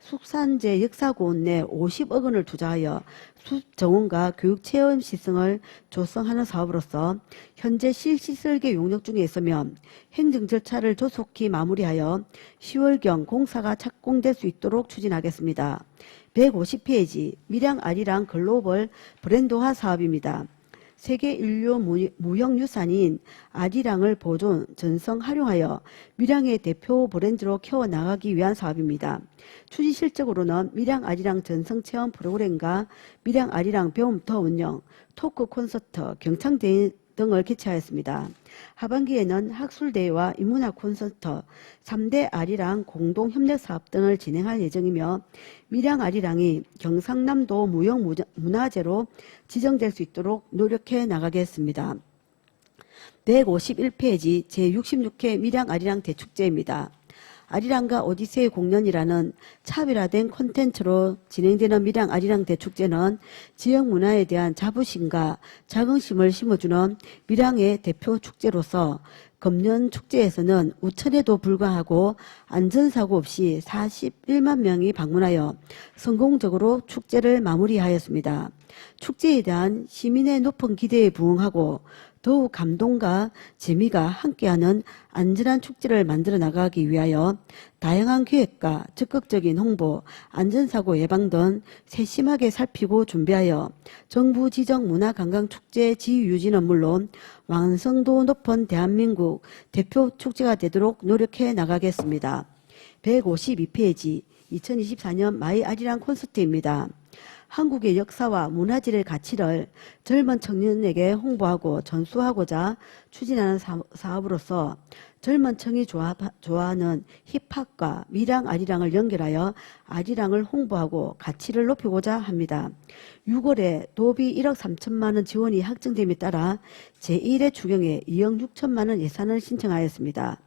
수산제 역사고원 내 50억 원을 투자하여 숲 정원과 교육 체험 시설을 조성하는 사업으로서 현재 실시 설계 용역 중에 있으며 행정 절차를 조속히 마무리하여 10월경 공사가 착공될 수 있도록 추진하겠습니다. 150페이지 밀양 아리랑 글로벌 브랜드화 사업입니다. 세계 인류 무형유산인 아리랑을 보존, 전성, 활용하여 밀양의 대표 브랜드로 키워나가기 위한 사업입니다. 추진 실적으로는 밀양 아리랑 전성 체험 프로그램과 밀양 아리랑 배움터 운영, 토크 콘서트, 경창 등을 개최하였습니다. 하반기에는 학술대회와 인문학 콘서트, 3대 아리랑 공동협력사업 등을 진행할 예정이며 밀양 아리랑이 경상남도 무형문화재로 지정될 수 있도록 노력해 나가겠습니다. 151페이지 제66회 밀양 아리랑 대축제입니다. 아리랑과 오디세이 공연이라는 차별화된 콘텐츠로 진행되는 밀양 아리랑 대축제는 지역 문화에 대한 자부심과 자긍심을 심어주는 밀양의 대표 축제로서 금년 축제에서는 우천에도 불구하고 안전사고 없이 41만 명이 방문하여 성공적으로 축제를 마무리하였습니다. 축제에 대한 시민의 높은 기대에 부응하고 더욱 감동과 재미가 함께하는 안전한 축제를 만들어 나가기 위하여 다양한 기획과 적극적인 홍보, 안전사고 예방 등 세심하게 살피고 준비하여 정부 지정 문화관광축제 지위 유지는 물론 완성도 높은 대한민국 대표 축제가 되도록 노력해 나가겠습니다. 152페이지 2024년 마이 아리랑 콘서트입니다. 한국의 역사와 문화재의 가치를 젊은 청년에게 홍보하고 전수하고자 추진하는 사업으로서 젊은 층이 좋아하는 힙합과 밀양 아리랑을 연결하여 아리랑을 홍보하고 가치를 높이고자 합니다. 6월에 도비 1억 3천만 원 지원이 확정됨에 따라 제1회 추경에 2억 6천만 원 예산을 신청하였습니다.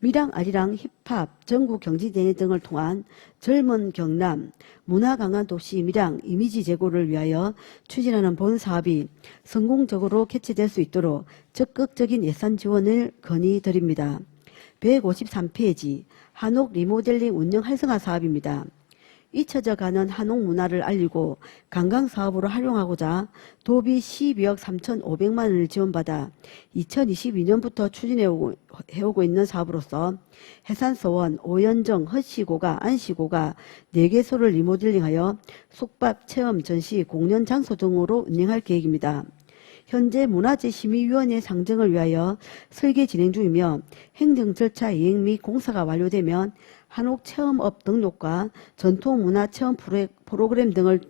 밀양 아리랑 힙합 전국 경지대회 등을 통한 젊은 경남 문화 강한 도시 밀양 이미지 제고를 위하여 추진하는 본 사업이 성공적으로 개최될 수 있도록 적극적인 예산 지원을 건의드립니다. 153페이지 한옥 리모델링 운영 활성화 사업입니다. 잊혀져가는 한옥 문화를 알리고 관광사업으로 활용하고자 도비 12억 3,500만 원을 지원받아 2022년부터 추진해오고 있는 사업으로서 해산서원, 오연정, 헛시고가, 안시고가 4개소를 리모델링하여 숙박, 체험, 전시, 공연 장소 등으로 운영할 계획입니다. 현재 문화재심의위원회 상정을 위하여 설계 진행 중이며 행정 절차 이행 및 공사가 완료되면 한옥체험업 등록과 전통문화체험 프로그램 등을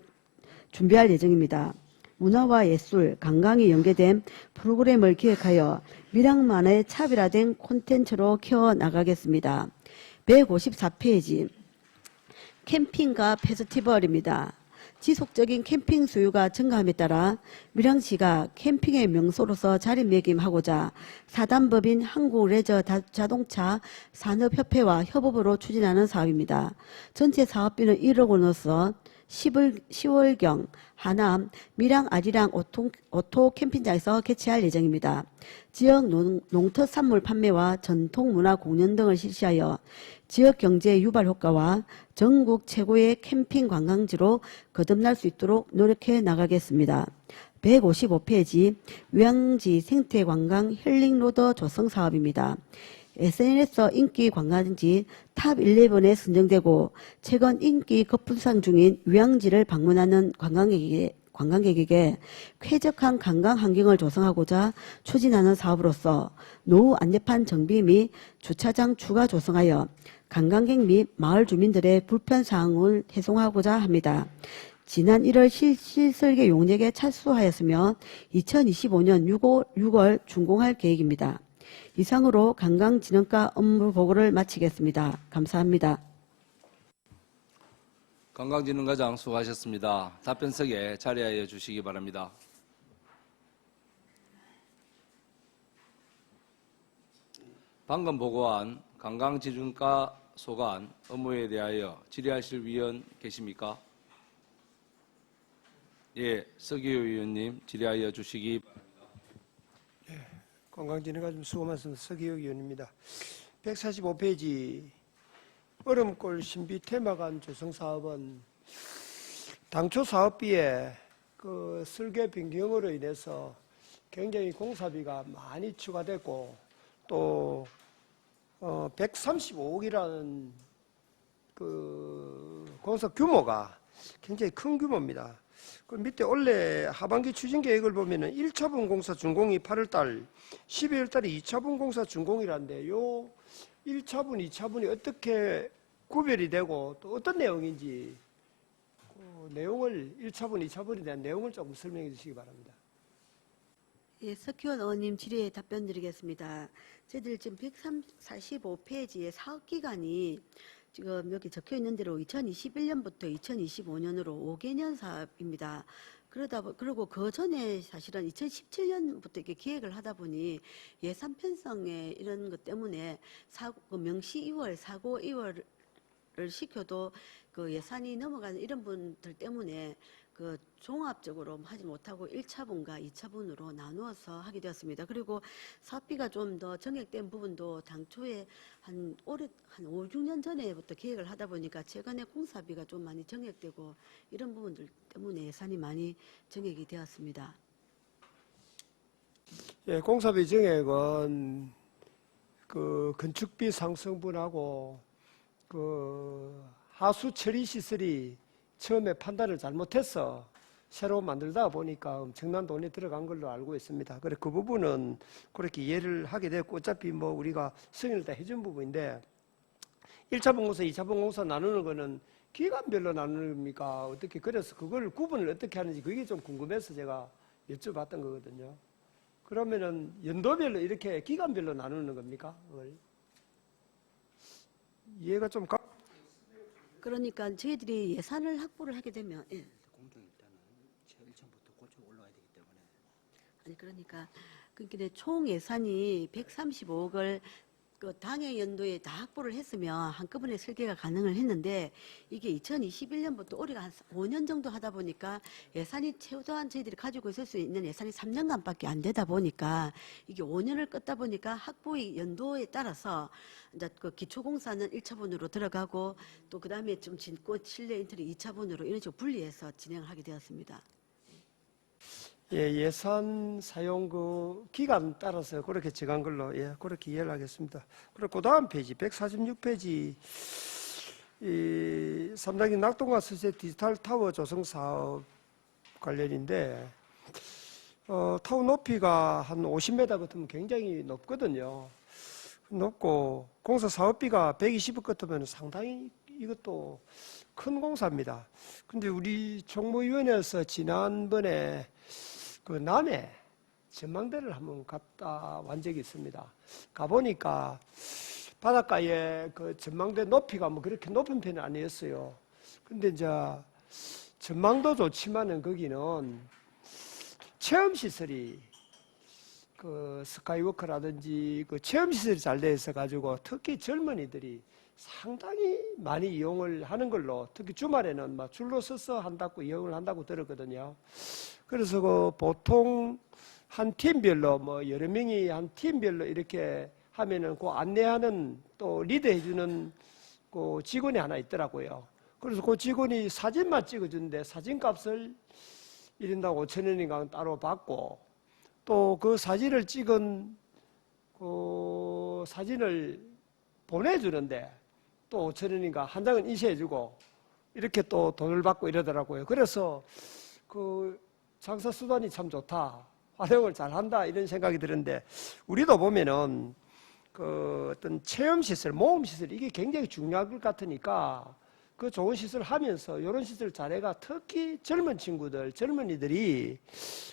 준비할 예정입니다. 문화와 예술, 관광이 연계된 프로그램을 기획하여 밀양만의 차별화된 콘텐츠로 키워나가겠습니다. 154페이지 캠핑과 페스티벌입니다. 지속적인 캠핑 수요가 증가함에 따라 밀양시가 캠핑의 명소로서 자리매김하고자 사단법인 한국레저자동차 산업협회와 협업으로 추진하는 사업입니다. 전체 사업비는 1억 원으로서 10월경 하남 밀양 아리랑 오토 캠핑장에서 개최할 예정입니다. 지역 농특산물 판매와 전통문화 공연 등을 실시하여 지역 경제 유발 효과와 전국 최고의 캠핑 관광지로 거듭날 수 있도록 노력해 나가겠습니다. 155페이지 유양지 생태관광 힐링로더 조성 사업입니다. SNS 인기 관광지 탑 11에 선정되고 최근 인기 급부상 중인 유양지를 방문하는 관광객에게 쾌적한 관광 환경을 조성하고자 추진하는 사업으로서 노후 안내판 정비 및 주차장 추가 조성하여 관광객 및 마을 주민들의 불편사항을 해소하고자 합니다. 지난 1월 실설계 용역에 착수하였으며 2025년 6월 준공할 계획입니다. 이상으로 관광진흥과 업무 보고를 마치겠습니다. 감사합니다. 관광진흥과장 수고하셨습니다. 답변석에 자리하여 주시기 바랍니다. 방금 보고한 관광진흥과 소관 업무에 대하여 질의하실 위원 계십니까? 예, 서기호 위원님 질의하여 주시기 바랍니다. 관광진흥과 좀 수고 많습니다. 서기혁 의원입니다. 145페이지 얼음골 신비 테마관 조성 사업은 당초 사업비에 그 설계 변경으로 인해서 굉장히 공사비가 많이 추가됐고 또 135억이라는 그 공사 규모가 굉장히 큰 규모입니다. 그 밑에 원래 하반기 추진 계획을 보면은 1차분 공사 준공이 8월달, 12월달에 2차분 공사 준공이란데 요 1차분, 2차분이 어떻게 구별이 되고 또 어떤 내용인지 그 내용을 1차분, 2차분에 대한 내용을 조금 설명해 주시기 바랍니다. 예, 석희원 의원님 질의에 답변 드리겠습니다. 저희들 지금 145페이지에 사업기간이 지금 여기 적혀 있는 대로 2021년부터 2025년으로 5개년 사업입니다. 그리고 그 전에 사실은 2017년부터 이렇게 기획을 하다 보니 예산 편성에 이런 것 때문에 명시 2월, 사고 2월을 시켜도 그 예산이 넘어가는 이런 분들 때문에 그 종합적으로 하지 못하고 1차분과 2차분으로 나누어서 하게 되었습니다. 그리고 사업비가 좀 더 정액된 부분도 당초에 한 5, 6년 전에부터 계획을 하다 보니까 최근에 공사비가 좀 많이 정액되고 이런 부분들 때문에 예산이 많이 정액이 되었습니다. 예, 공사비 정액은 그 건축비 상승분하고 그 하수 처리 시설이 처음에 판단을 잘못해서 새로 만들다 보니까 엄청난 돈이 들어간 걸로 알고 있습니다. 그래 그 부분은 그렇게 이해를 하게 됐고 어차피 뭐 우리가 승인을 다 해준 부분인데 1차 분공사, 2차 분공사 나누는 거는 기간별로 나누는 겁니까? 어떻게 그래서 그걸 구분을 어떻게 하는지 그게 좀 궁금해서 제가 여쭤봤던 거거든요. 그러면은 연도별로 이렇게 기간별로 나누는 겁니까? 그걸? 이해가 좀 그러니까 저희들이 예산을 확보를 하게 되면 공정 일단은 최 1천부터 고쳐 올라가야 되기 때문에 아니 그러니까 총 예산이 135억을 그 당해 연도에 다 확보를 했으면 한꺼번에 설계가 가능을 했는데 이게 2021년부터 올해가 한 5년 정도 하다 보니까 예산이 최소한 저희들이 가지고 있을 수 있는 예산이 3년간밖에 안 되다 보니까 이게 5년을 껐다 보니까 확보의 연도에 따라서 이제 그 기초공사는 1차분으로 들어가고 또 그다음에 좀 짓고 실내 인테리어 2차분으로 이런 식으로 분리해서 진행을 하게 되었습니다. 예, 예산 사용 그 기간 따라서 그렇게 정한 걸로 예, 그렇게 이해를 하겠습니다. 그리고 그 다음 페이지 146페이지 이 3단계 낙동강 서재 디지털 타워 조성 사업 관련인데 타워 높이가 한 50m 같으면 굉장히 높거든요. 높고 공사 사업비가 120억 같으면 상당히 이것도 큰 공사입니다. 근데 우리 총무위원회에서 지난번에 그 남해 전망대를 한번 갔다 완 적이 있습니다. 가보니까 바닷가에 그 전망대 높이가 뭐 그렇게 높은 편은 아니었어요. 근데 이제 전망도 좋지만은 거기는 체험시설이 그 스카이워크라든지 그 체험시설이 잘 돼 있어 가지고 특히 젊은이들이 상당히 많이 이용을 하는 걸로 특히 주말에는 막 줄로 서서 한다고 이용을 한다고 들었거든요. 그래서 그 보통 한 팀별로 뭐 여러 명이 한 팀별로 이렇게 하면은 그 안내하는 또 리드해주는 그 직원이 하나 있더라고요. 그래서 그 직원이 사진만 찍어주는데 사진값을 1인당 5,000원인가 따로 받고 또 그 사진을 찍은 그 사진을 보내주는데 또 5,000원인가 한 장은 인쇄해주고 이렇게 또 돈을 받고 이러더라고요. 그래서 그 장사 수단이 참 좋다, 활용을 잘한다 이런 생각이 드는데 우리도 보면은 그 어떤 체험 시설, 모험 시설 이게 굉장히 중요할 것 같으니까 그 좋은 시설 하면서 이런 시설 잘해가 특히 젊은 친구들, 젊은이들이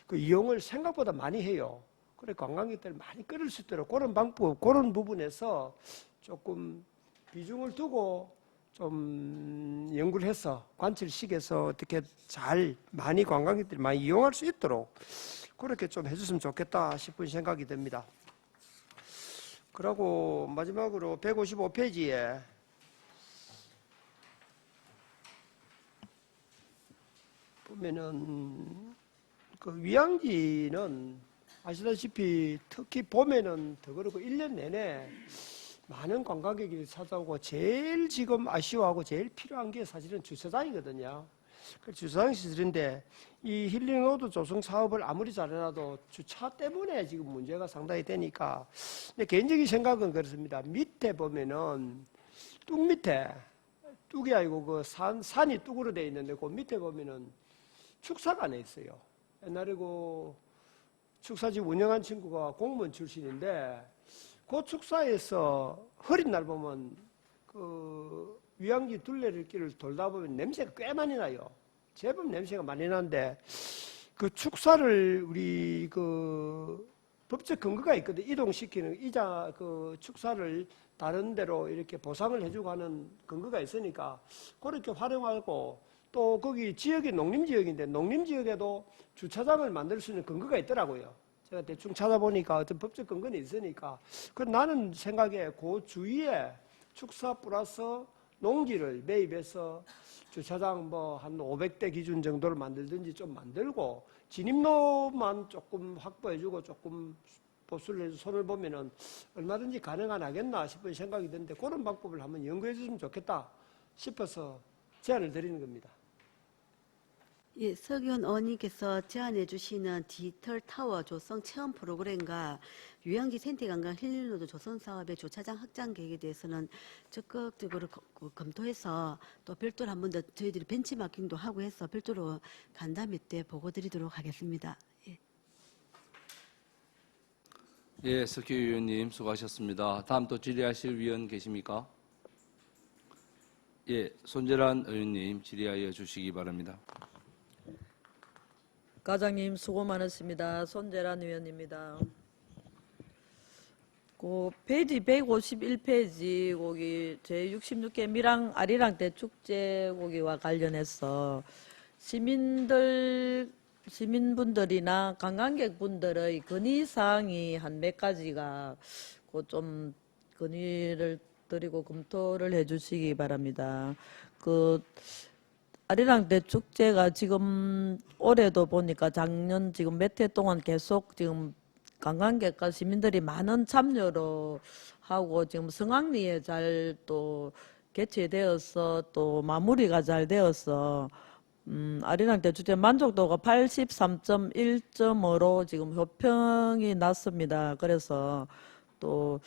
그 이용을 생각보다 많이 해요. 그래 관광객들 많이 끌을 수 있도록 그런 방법, 그런 부분에서 조금 비중을 두고 좀 연구를 해서 관철식에서 어떻게 잘 많이 관광객들이 많이 이용할 수 있도록 그렇게 좀 해줬으면 좋겠다 싶은 생각이 듭니다. 그리고 마지막으로 155페이지에 보면은 그 위양지는 아시다시피 특히 봄에는 더 그렇고 1년 내내 많은 관광객이 찾아오고 제일 지금 아쉬워하고 제일 필요한 게 사실은 주차장이거든요. 그 주차장 시설인데 이 힐링로드 조성 사업을 아무리 잘해놔도 주차 때문에 지금 문제가 상당히 되니까 근데 개인적인 생각은 그렇습니다. 밑에 보면은 뚝 밑에 뚝이 아니고 그 산이 뚝으로 돼 있는데 그 밑에 보면은 축사관에 있어요. 옛날에 그 축사집 운영한 친구가 공무원 출신인데 그 축사에서 흐린 날 보면 그 위양지 둘레길을 돌다 보면 냄새가 꽤 많이 나요. 제법 냄새가 많이 나는데 그 축사를 우리 그 법적 근거가 있거든. 이동시키는 이자 그 축사를 다른 데로 이렇게 보상을 해주고 하는 근거가 있으니까 그렇게 활용하고 또 거기 지역이 농림지역인데 농림지역에도 주차장을 만들 수 있는 근거가 있더라고요. 제가 대충 찾아보니까 어떤 법적 근거는 있으니까 그 나는 생각에 그 주위에 축사 플러스 농지를 매입해서 주차장 뭐 한 500대 기준 정도를 만들든지 좀 만들고 진입로만 조금 확보해주고 조금 보수를 해서 손을 보면은 얼마든지 가능하겠나 싶은 생각이 드는데 그런 방법을 한번 연구해 주시면 좋겠다 싶어서 제안을 드리는 겁니다. 예, 서기원 의원님께서 제안해 주시는 디지털 타워 조성 체험 프로그램과 유양지 생태관광 힐링로드 조성 사업의 주차장 확장 계획에 대해서는 적극적으로 검토해서 또 별도로 한 번 더 저희들이 벤치마킹도 하고 해서 별도로 간담회 때 보고 드리도록 하겠습니다. 예. 예, 석희 의원님 수고하셨습니다. 다음 또 질의하실 위원 계십니까? 예, 손재란 의원님 질의하여 주시기 바랍니다. 과장님 수고 많으십니다. 손재란 의원입니다. 그 페이지 151페이지 거기 제66개 밀양 아리랑 대축제 거기와 관련해서 시민분들이나 관광객분들의 건의사항이 한 몇 가지가 그 좀 건의를 드리고 검토를 해주시기 바랍니다. 그 아리랑 대축제가 지금 올해도 보니까 작년 지금 몇 해 동안 계속 지금 관광객과 시민들이 많은 참여로 하고 지금 성황리에 잘 또 개최되어서 또 마무리가 잘 되어서 아리랑 대축제 만족도가 83.1점으로 지금 호평이 났습니다. 그래서 또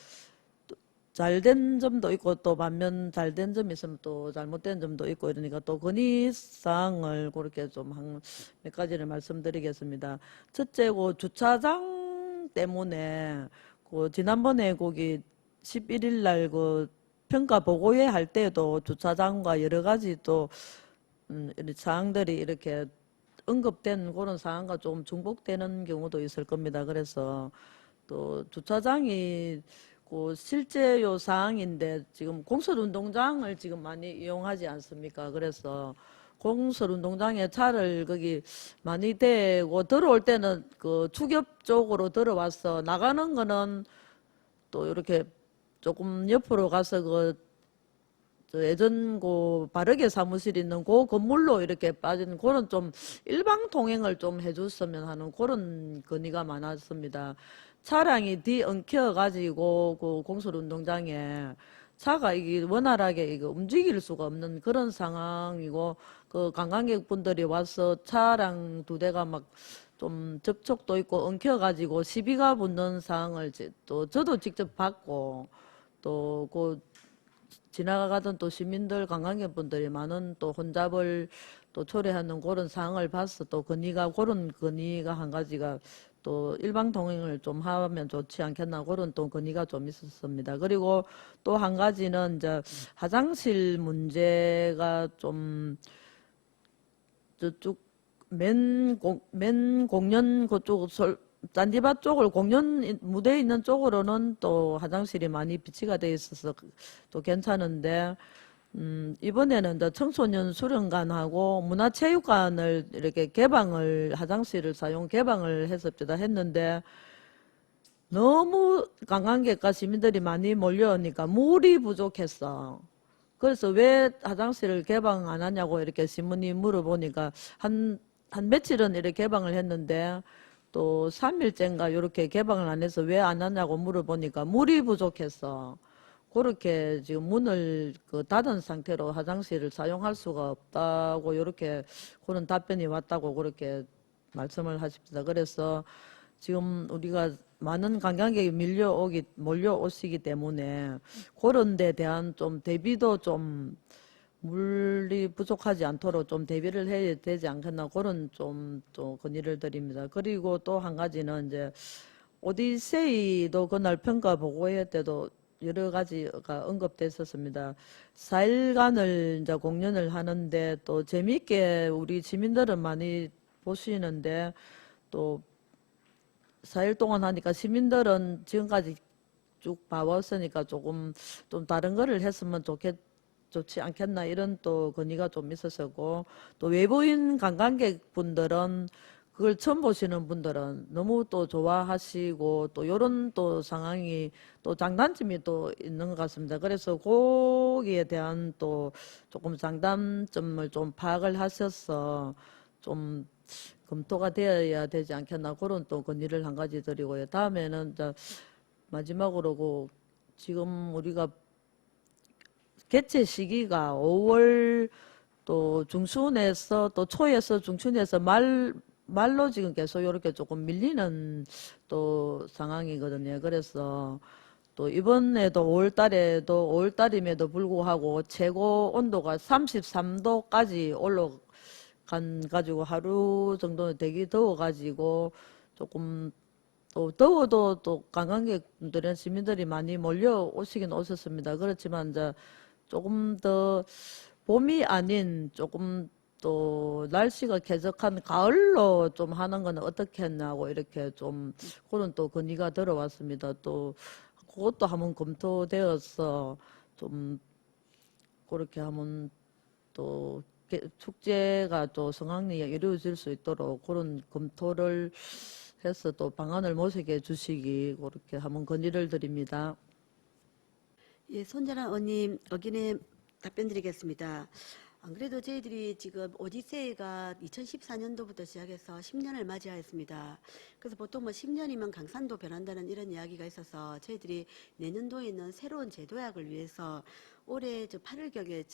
잘된 점도 있고 또 반면 잘된 점이 있으면 또 잘못된 점도 있고 이러니까 또 건의사항을 그렇게 좀 한 몇 가지를 말씀드리겠습니다. 첫째, 그 주차장 때문에 그 지난번에 거기 11일 날 그 평가 보고회 할 때도 주차장과 여러 가지 또 이런 사항들이 이렇게 언급된 그런 사항과 좀 중복되는 경우도 있을 겁니다. 그래서 또 주차장이 그 실제요 사항인데 지금 공설운동장을 지금 많이 이용하지 않습니까? 그래서 공설운동장에 차를 거기 많이 대고 들어올 때는 그 추겹 쪽으로 들어와서 나가는 거는 또 이렇게 조금 옆으로 가서 그 예전 그 바르게 사무실 있는 그 건물로 이렇게 빠지는 그런 좀 일방 통행을 좀 해줬으면 하는 그런 건의가 많았습니다. 차량이 뒤엉켜 가지고 그 공설운동장에 차가 이게 원활하게 이거 움직일 수가 없는 그런 상황이고 그 관광객분들이 와서 차량 두 대가 막 좀 접촉도 있고 엉켜 가지고 시비가 붙는 상황을 또 저도 직접 봤고 또 그 지나가던 또 시민들 관광객분들이 많은 또 혼잡을 또 초래하는 그런 상황을 봐서 또 그런 건의가 한 가지가 또 일방 통행을 좀 하면 좋지 않겠나 그런 또 건의가 좀 있었습니다. 그리고 또 한 가지는 이제 화장실 문제가 좀 저쪽 맨 공연 그쪽 잔디밭 쪽을 공연 무대 있는 쪽으로는 또 화장실이 많이 비치가 돼 있어서 또 괜찮은데 이번에는 이제 청소년 수련관하고 문화체육관을 이렇게 화장실을 사용 개방을 해서 했는데 너무 관광객과 시민들이 많이 몰려오니까 물이 부족했어. 그래서 왜 화장실을 개방 안 하냐고 이렇게 신문이 물어보니까 한 며칠은 이렇게 개방을 했는데 또 3일째인가 이렇게 개방을 안 해서 왜 안 하냐고 물어보니까 물이 부족했어. 그렇게 지금 문을 닫은 상태로 화장실을 사용할 수가 없다고 이렇게 그런 답변이 왔다고 그렇게 말씀을 하십니다. 그래서 지금 우리가 많은 관광객이 몰려오시기 때문에 그런 데 대한 좀 대비도 좀 물이 부족하지 않도록 좀 대비를 해야 되지 않겠나 그런 좀 건의를 드립니다. 그리고 또 한 가지는 이제 오디세이도 그날 평가 보고회 때도 여러 가지가 언급됐었습니다. 4일간을 이제 공연을 하는데 또 재미있게 우리 시민들은 많이 보시는데 또 4일 동안 하니까 시민들은 지금까지 쭉 봐왔으니까 조금 좀 다른 거를 했으면 좋지 않겠나 이런 또 건의가 좀 있었고 또 외부인 관광객분들은 그걸 처음 보시는 분들은 너무 또 좋아하시고 또 요런 또 상황이 또 장단점이 또 있는 것 같습니다. 그래서 거기에 대한 또 조금 장단점을 좀 파악을 하셔서 좀 검토가 되어야 되지 않겠나 그런 또 건의를 한 가지 드리고요. 다음에는 이제 마지막으로 지금 우리가 개최 시기가 5월 또 중순에서 또 초에서 중순에서 말로 지금 계속 이렇게 조금 밀리는 또 상황이거든요. 그래서 또 이번에도 5월 달에도 5월 달임에도 불구하고 최고 온도가 33도까지 올라간 가지고 하루 정도 되게 더워가지고 조금 또 더워도 또 관광객분들은 시민들이 많이 몰려오시긴 오셨습니다. 그렇지만 이제 조금 더 봄이 아닌 조금 또 날씨가 쾌적한 가을로 좀 하는 건 어떻겠냐고 이렇게 좀 그런 또 건의가 들어왔습니다. 또 그것도 한번 검토되어서 좀 그렇게 하면 또 축제가 또 성황리에 이루어질 수 있도록 그런 검토를 해서 또 방안을 모색해 주시기 그렇게 한번 건의를 드립니다. 예, 손자랑 의원님 의견에 답변 드리겠습니다. 안 그래도 저희들이 지금 오디세이가 2014년도부터 시작해서 10년을 맞이하였습니다. 그래서 보통 10년이면 강산도 변한다는 이런 이야기가 있어서 저희들이 내년도에는 새로운 제도약을 위해서 올해 8월경에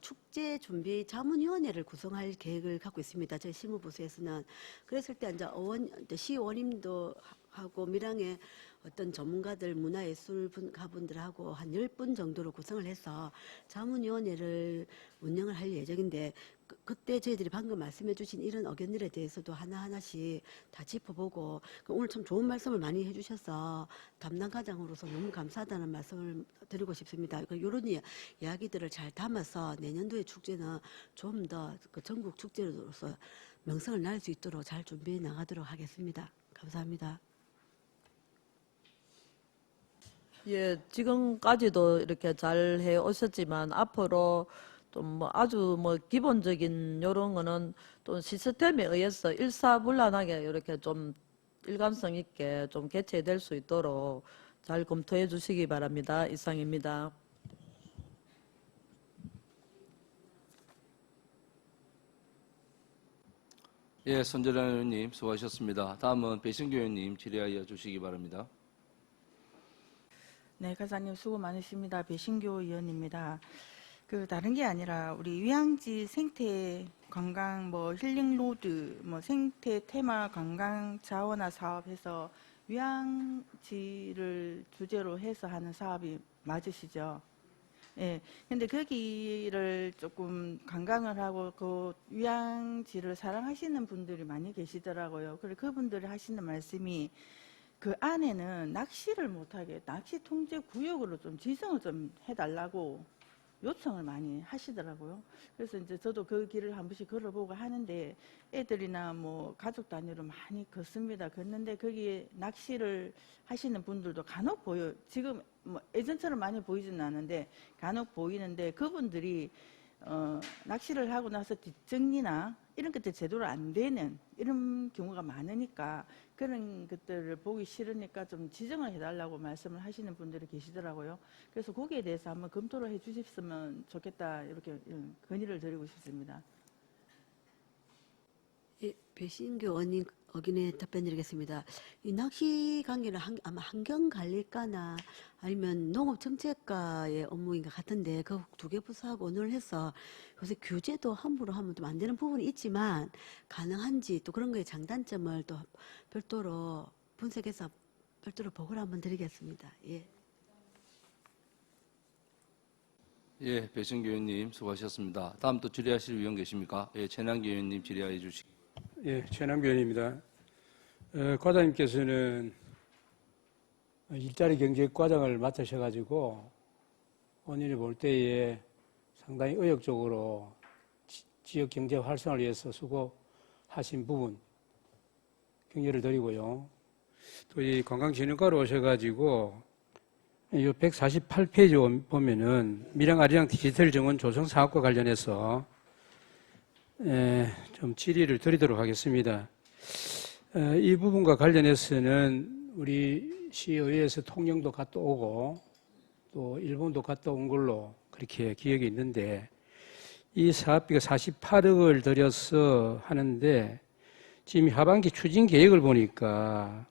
축제 준비 자문위원회를 구성할 계획을 갖고 있습니다. 저희 실무부서에서는. 그랬을 때 이제 시의원님도 하고 밀양의 어떤 전문가들 문화예술가분들하고 한 10분 정도로 구성을 해서 자문위원회를 운영을 할 예정인데 그때 저희들이 방금 말씀해 주신 이런 의견들에 대해서도 하나하나씩 다 짚어보고 오늘 참 좋은 말씀을 많이 해주셔서 담당 과장으로서 너무 감사하다는 말씀을 드리고 싶습니다. 이런 이야기들을 잘 담아서 내년도의 축제는 좀 더 전국 축제로서 명성을 날 수 있도록 잘 준비해 나가도록 하겠습니다. 감사합니다. 예, 지금까지도 이렇게 잘 해 오셨지만 앞으로 좀 아주 기본적인 요런 거는 또 시스템에 의해서 일사불란하게 이렇게 좀 일관성 있게 좀 개최될 수 있도록 잘 검토해 주시기 바랍니다. 이상입니다. 예, 손재란 의원님 수고하셨습니다. 다음은 배신교 의원님 질의하여 주시기 바랍니다. 네, 과장님 수고 많으십니다. 배신교 의원입니다. 다른 게 아니라 우리 휴양지 생태 관광 힐링 로드 생태 테마 관광 자원화 사업해서 휴양지를 주제로 해서 하는 사업이 맞으시죠? 예. 근데 거기를 조금 관광을 하고 그 휴양지를 사랑하시는 분들이 많이 계시더라고요. 그래 그분들이 하시는 말씀이 그 안에는 낚시를 못하게 낚시 통제 구역으로 좀 지정을 좀 해달라고 요청을 많이 하시더라고요. 그래서 이제 저도 그 길을 한 번씩 걸어보고 하는데 애들이나 가족 단위로 많이 걷습니다. 걷는데 거기에 낚시를 하시는 분들도 간혹 보여요. 지금 예전처럼 많이 보이지는 않은데 간혹 보이는데 그분들이 낚시를 하고 나서 뒷정리나 이런 것들 제대로 안 되는 이런 경우가 많으니까 그런 것들을 보기 싫으니까 좀 지정을 해달라고 말씀을 하시는 분들이 계시더라고요. 그래서 거기에 대해서 한번 검토를 해 주셨으면 좋겠다 이렇게 건의를 드리고 싶습니다. 예, 배신교 의원님 의견에 답변드리겠습니다. 이 낚시 관계는 아마 환경관리과나 아니면 농업정책과의 업무인 것 같은데 그 두 개 부서하고 의논을 해서 요새 규제도 함부로 하면 좀 안 되는 부분이 있지만 가능한지 또 그런 거의 장단점을 또 별도로 분석해서 별도로 보고를 한번 드리겠습니다. 예. 예, 배신교 의원님 수고하셨습니다. 다음 또 질의하실 의원 계십니까? 예, 최남기 의원님 질의하여 주시기. 예, 최남기 의원입니다. 과장님께서는 일자리 경제학 과장을 맡으셔가지고 본인이 볼 때에 상당히 의욕적으로 지역 경제 활성화를 위해서 수고하고 하신 부분 격려를 드리고요. 또 이 관광진흥과로 오셔가지고 이 148페이지 보면은 밀양 아리랑 디지털 정원 조성 사업과 관련해서 좀 질의를 드리도록 하겠습니다. 이 부분과 관련해서는 우리 시의회에서 통영도 갔다 오고 또 일본도 갔다 온 걸로 그렇게 기억이 있는데 이 사업비가 48억을 들여서 하는데 지금 하반기 추진 계획을 보니까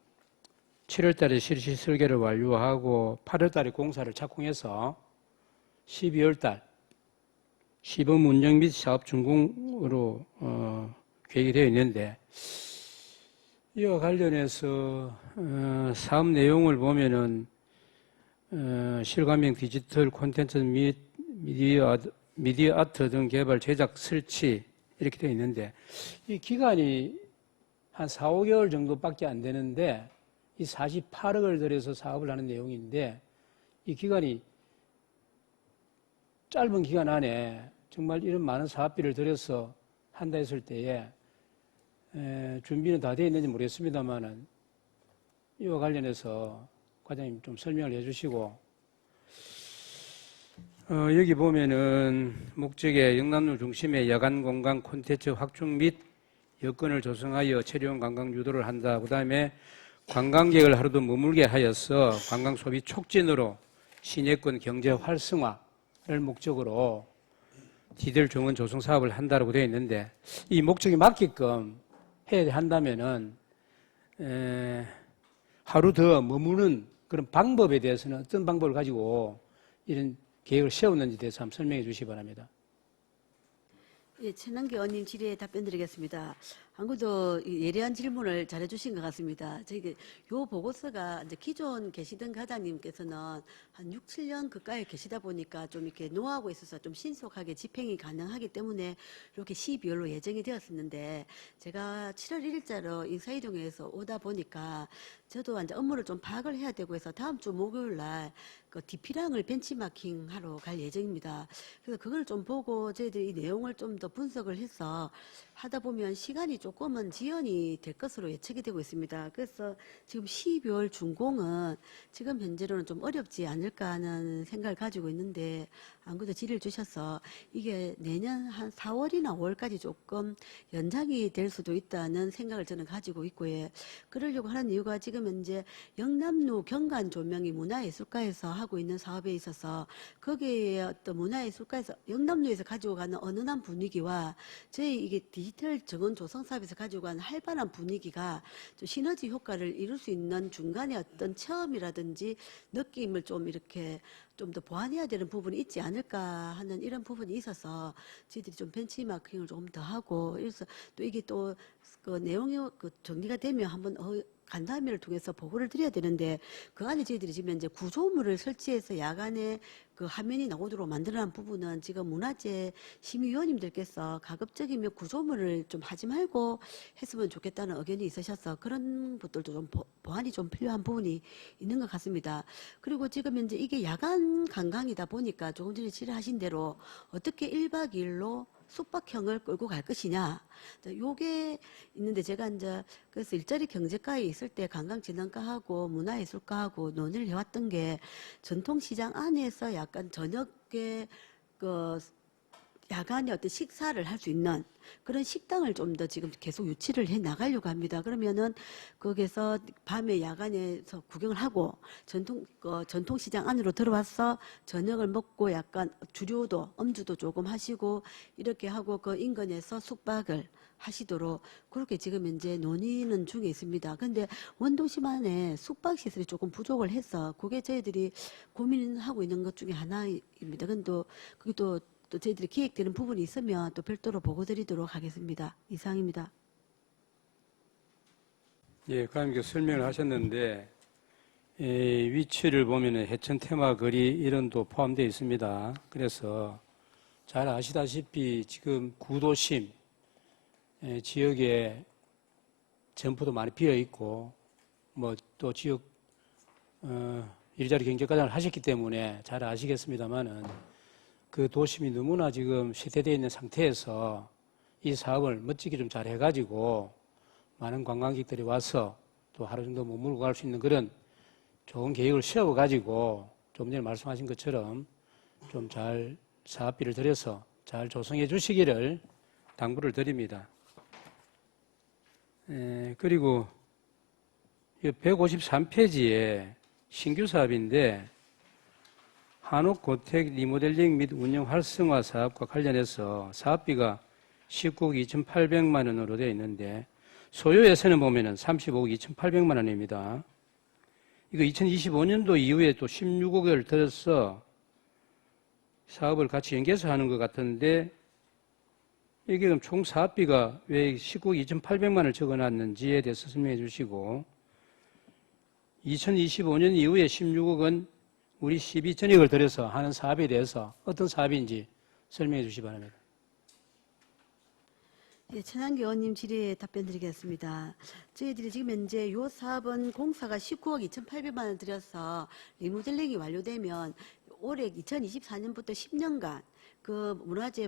7월 달에 실시 설계를 완료하고 8월 달에 공사를 착공해서 12월 달 시범 운영 및 사업 준공으로 계획이 되어 있는데 이와 관련해서 사업 내용을 보면은 실감형 디지털 콘텐츠 및 미디어 아트 등 개발, 제작, 설치 이렇게 되어 있는데 이 기간이 한 4, 5개월 정도밖에 안 되는데 이 48억을 들여서 사업을 하는 내용인데 이 기간이 짧은 기간 안에 정말 이런 많은 사업비를 들여서 한다 했을 때에 준비는 다 되어 있는지 모르겠습니다만은 이와 관련해서 과장님 좀 설명을 해주시고 여기 보면은 목적에 영남로 중심의 야간 공간 콘텐츠 확충 및 여건을 조성하여 체류형 관광 유도를 한다. 그 다음에 관광객을 하루도 머물게 하여서 관광 소비 촉진으로 시내권 경제 활성화를 목적으로 디지털 정원 조성 사업을 한다고 되어 있는데 이 목적에 맞게끔 해야 한다면은 하루 더 머무는 그런 방법에 대해서는 어떤 방법을 가지고 이런 계획을 세웠는지 대해서 한번 설명해 주시기 바랍니다. 예, 최남기 의원님 질의에 답변드리겠습니다. 아무도 예리한 질문을 잘해주신 것 같습니다. 저기 요 보고서가 이제 기존 계시던 과장님께서는 한 6, 7년 가까이 계시다 보니까 좀 이렇게 노하우가 있어서 좀 신속하게 집행이 가능하기 때문에 이렇게 12월로 예정이 되었었는데 제가 7월 1일자로 인사이동에서 오다 보니까 저도 이제 업무를 좀 파악을 해야 되고 해서 다음 주 목요일 날 그 DP량을 벤치마킹 하러 갈 예정입니다. 그래서 그걸 좀 보고 저희들이 이 내용을 좀 더 분석을 해서 하다 보면 시간이 조금은 지연이 될 것으로 예측이 되고 있습니다. 그래서 지금 12월 준공은 지금 현재로는 좀 어렵지 않을까 하는 생각을 가지고 있는데 안 그래도 질의를 주셔서 이게 내년 한 4월이나 5월까지 조금 연장이 될 수도 있다는 생각을 저는 가지고 있고요. 그러려고 하는 이유가 지금 현재 영남로 경관 조명이 문화예술가에서 하고 있는 사업에 있어서 거기에 어떤 문화예술가에서 영남로에서 가지고 가는 은은한 분위기와 저희 이게 디지털 정원 조성 사업에서 가지고 가는 활발한 분위기가 좀 시너지 효과를 이룰 수 있는 중간에 어떤 체험이라든지 느낌을 좀 이렇게 좀 더 보완해야 되는 부분이 있지 않을까 하는 이런 부분이 있어서 저희들이 좀 벤치마킹을 좀 더 하고 그래서 또 이게 또 그 내용이 그 정리가 되면 한번 간담회를 통해서 보고를 드려야 되는데 그 안에 저희들이 지금 이제 구조물을 설치해서 야간에 그 화면이 나오도록 만들어낸 부분은 지금 문화재 심의위원님들께서 가급적이면 구조물을 좀 하지 말고 했으면 좋겠다는 의견이 있으셔서 그런 것들도 좀 보완이 좀 필요한 부분이 있는 것 같습니다. 그리고 지금 이제 이게 야간 관광이다 보니까 조금 전에 질의하신 대로 어떻게 1박 2일로 숙박형을 끌고 갈 것이냐. 요게 있는데 제가 이제 그래서 일자리 경제과에 있을 때 관광진흥과하고 문화예술과하고 논의를 해왔던 게 전통시장 안에서 약간 저녁에 그 야간에 어떤 식사를 할 수 있는 그런 식당을 좀 더 지금 계속 유치를 해 나가려고 합니다. 그러면은 거기서 밤에 야간에서 구경을 하고 전통시장 안으로 들어와서 저녁을 먹고 약간 주류도 음주도 조금 하시고 이렇게 하고 그 인근에서 숙박을 하시도록 그렇게 지금 현재 논의는 중에 있습니다. 근데 원도심 안에 숙박시설이 조금 부족을 해서 그게 저희들이 고민하고 있는 것 중에 하나입니다. 근데 그게 또 저희들이 기획되는 부분이 있으면 또 별도로 보고 드리도록 하겠습니다. 이상입니다. 예, 과장님께 설명을 하셨는데 위치를 보면은 해천 테마 거리 이런도 포함되어 있습니다. 그래서 잘 아시다시피 지금 구도심 지역에 점포도 많이 비어 있고 뭐 또 지역 일자리 경제과장을 하셨기 때문에 잘 아시겠습니다만은 그 도심이 너무나 지금 쇠퇴되어 있는 상태에서 이 사업을 멋지게 좀 잘 해가지고 많은 관광객들이 와서 또 하루 정도 머물고 갈 수 있는 그런 좋은 계획을 세워가지고 좀 전에 말씀하신 것처럼 좀 잘 사업비를 들여서 잘 조성해 주시기를 당부를 드립니다. 그리고 153페이지에 신규 사업인데 한옥고택 리모델링 및 운영 활성화 사업과 관련해서 사업비가 19억 2,800만 원으로 되어 있는데 소요 예산을 보면은 35억 2,800만 원입니다. 이거 2025년도 이후에 또 16억을 들여서 사업을 같이 연계해서 하는 것 같은데 이게 그럼 총 사업비가 왜 19억 2,800만 원을 적어놨는지에 대해서 설명해 주시고 2025년 이후에 16억은 우리 12전액을 들여서 하는 사업에 대해서 어떤 사업인지 설명해 주시기 바랍니다. 예, 천한기 의원님 질의에 답변 드리겠습니다. 저희들이 지금 현재 요 사업은 공사가 19억 2,800만 원 들여서 리모델링이 완료되면 올해 2024년부터 10년간 그 문화재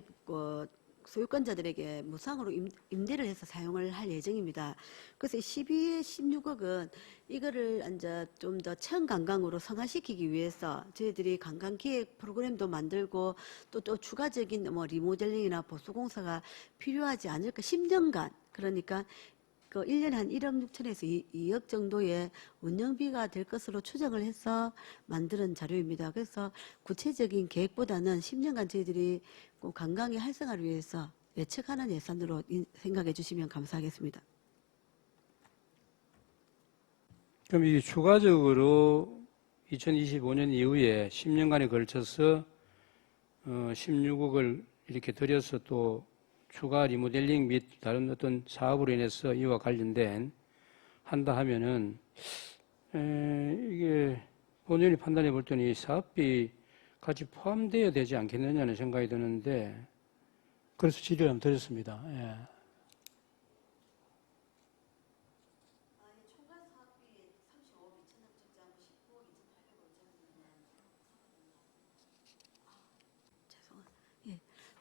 소유권자들에게 무상으로 임대를 해서 사용을 할 예정입니다. 그래서 12에 16억은 이거를 이제 좀 더 체험 관광으로 성화시키기 위해서 저희들이 관광 기획 프로그램도 만들고 또 추가적인 뭐 리모델링이나 보수 공사가 필요하지 않을까 10년간 그러니까 그 1년에 한 1억 6천에서 2억 정도의 운영비가 될 것으로 추정을 해서 만드는 자료입니다. 그래서 구체적인 계획보다는 10년간 저희들이 꼭 관광의 활성화를 위해서 예측하는 예산으로 생각해 주시면 감사하겠습니다. 그럼 이 추가적으로 2025년 이후에 10년간에 걸쳐서 16억을 이렇게 들여서 또 추가 리모델링 및 다른 어떤 사업으로 인해서 이와 관련된 한다 하면은 이게 본연이 판단해 볼 때는 이 사업비 같이 포함되어야 되지 않겠느냐는 생각이 드는데 그래서 질의를 한번 드렸습니다. 예.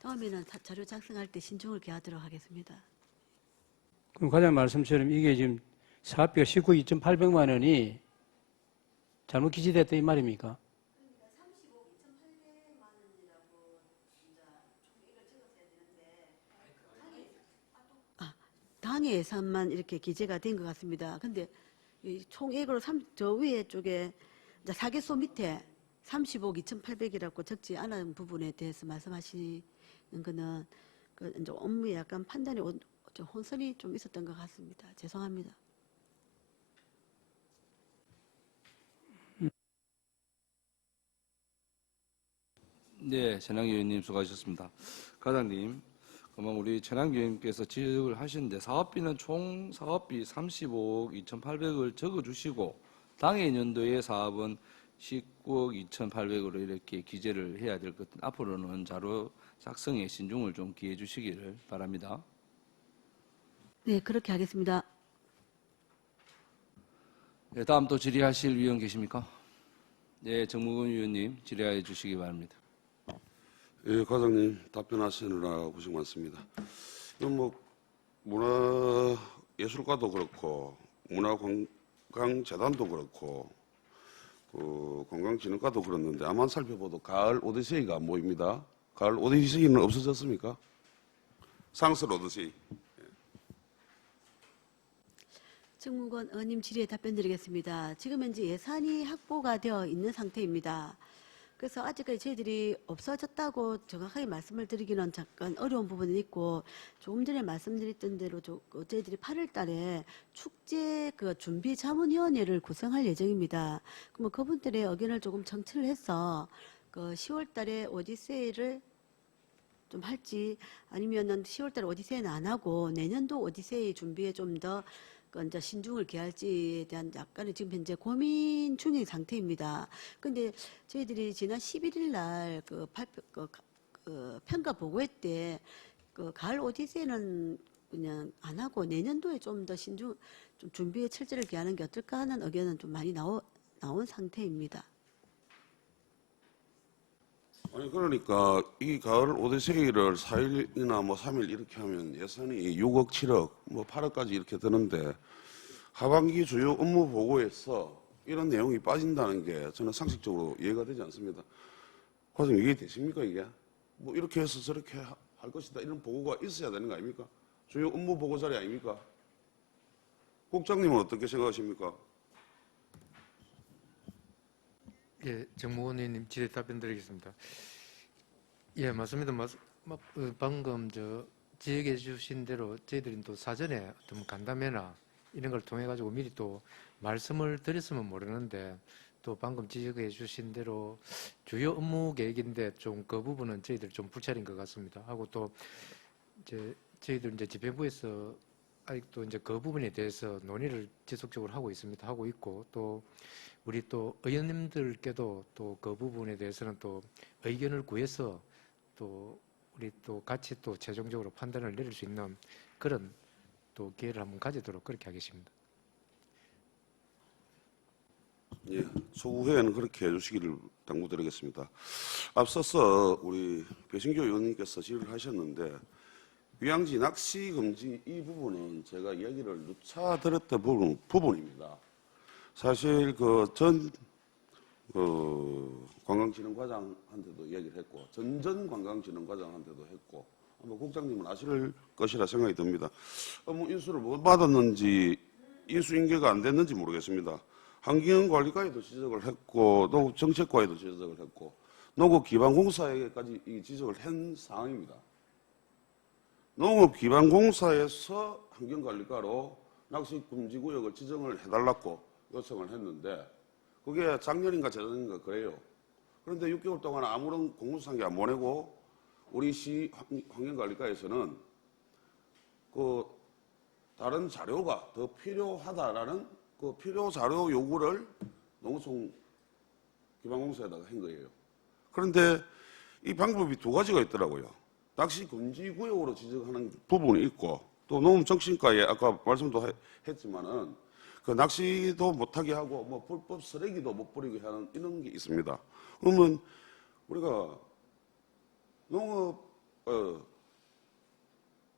다음에는 자료 작성할 때 신중을 기하도록 하겠습니다. 그럼 과장 말씀처럼 이게 지금 사업비가 19억 2,800만 원이 잘못 기재됐다 이 말입니까? 당해 예산만 이렇게 기재가 된 것 같습니다. 근데 이 총액으로 저 위에 쪽에 이제 사개소 밑에 35억 2,800이라고 적지 않은 부분에 대해서 말씀하시는 거는 그 이제 업무에 약간 판단에 좀 혼선이 좀 있었던 것 같습니다. 죄송합니다. 네, 전향기 의원님 수고하셨습니다. 과장님, 그러면 우리 전향기 의원님께서 지적을 하시는데 사업비는 총 사업비 35억 2,800을 적어주시고 당해 연도의 사업은 19억 2,800으로 이렇게 기재를 해야 될 것 같은 앞으로는 자료 작성에 신중을 좀 기해 주시기를 바랍니다. 네, 그렇게 하겠습니다. 네, 다음 또 질의하실 위원 계십니까? 네, 정무근 위원님 질의해 주시기 바랍니다. 예, 과장님 답변하시느라 고생 많습니다. 뭐 문화예술과도 그렇고 문화관광재단도 그렇고 그 관광진흥과도 그렇는데 아만 살펴봐도 가을 오디세이가 모입니다. 가을 오디세이는 없어졌습니까? 상설 오디세이. 정무관 의원님 질의에 답변 드리겠습니다. 지금 현재 예산이 확보가 되어 있는 상태입니다. 그래서 아직까지 저희들이 없어졌다고 정확하게 말씀을 드리기는 잠깐 어려운 부분이 있고 조금 전에 말씀드렸던 대로 저희들이 8월 달에 축제 그 준비 자문위원회를 구성할 예정입니다. 그러면 그분들의 의견을 조금 청취를 해서 그 10월 달에 오디세이를 좀 할지 아니면은 10월 달에 오디세이는 안 하고 내년도 오디세이 준비에 좀 더 이제 신중을 기할지에 대한 약간의 지금 현재 고민 중인 상태입니다. 근데 저희들이 지난 11일 날 평가 보고회 때 그 가을 오디세이는 그냥 안 하고 내년도에 좀 더 신중 좀 준비에 철저를 기하는 게 어떨까 하는 의견은 좀 많이 나온 상태입니다. 아니 그러니까 이 가을 오디세이를 4일이나 뭐 3일 이렇게 하면 예산이 6억, 7억, 뭐 8억까지 이렇게 드는데 하반기 주요 업무 보고에서 이런 내용이 빠진다는 게 저는 상식적으로 이해가 되지 않습니다. 과장님 이게 되십니까 이게? 뭐 이렇게 해서 저렇게 할 것이다 이런 보고가 있어야 되는 거 아닙니까? 주요 업무 보고 자리 아닙니까? 국장님은 어떻게 생각하십니까? 예, 정무원 의원님 질의 답변 드리겠습니다. 예, 맞습니다. 방금 지적해 주신 대로 저희들이 또 사전에 어떤 간담회나 이런 걸 통해 가지고 미리 또 말씀을 드렸으면 모르는데 또 방금 지적해 주신 대로 주요 업무 계획인데 좀 그 부분은 저희들 좀 불찰인 것 같습니다. 하고 또 이제 저희들 이제 집행부에서 아직도 이제 그 부분에 대해서 논의를 지속적으로 하고 있습니다. 하고 있고 또 우리 또 의원님들께도 또 그 부분에 대해서는 또 의견을 구해서 또 우리 또 같이 또 최종적으로 판단을 내릴 수 있는 그런 또 기회를 한번 가지도록 그렇게 하겠습니다. 예, 추후에는 그렇게 해주시기를 당부드리겠습니다. 앞서서 우리 배신교 의원님께서 질의를 하셨는데 휴양지 낚시 금지 이 부분은 제가 이야기를 누차 들었던 부분입니다. 사실 관광진흥과장한테도 이야기를 했고 전 관광진흥과장한테도 했고 아마 국장님은 아실 것이라 생각이 듭니다. 업무 인수를 못 받았는지 인수인계가 안 됐는지 모르겠습니다. 환경관리과에도 지적을 했고 농업정책과에도 지적을 했고 농업기반공사에까지 지적을 한 상황입니다. 농업기반공사에서 환경관리과로 낚시금지구역을 지정을 해달라고 요청을 했는데 그게 작년인가 재작년인가 그래요. 그런데 6개월 동안 아무런 공문상기 안 보내고 우리 시 환경관리과에서는 그 다른 자료가 더 필요하다라는 그 필요 자료 요구를 농어촌 기반공사에다가 한 거예요. 그런데 이 방법이 두 가지가 있더라고요. 낚시 금지 구역으로 지정하는 부분이 있고 또 농업정신과에 아까 말씀도 했지만은 그 낚시도 못하게 하고 뭐 불법 쓰레기도 못 버리게 하는 이런 게 있습니다. 그러면 우리가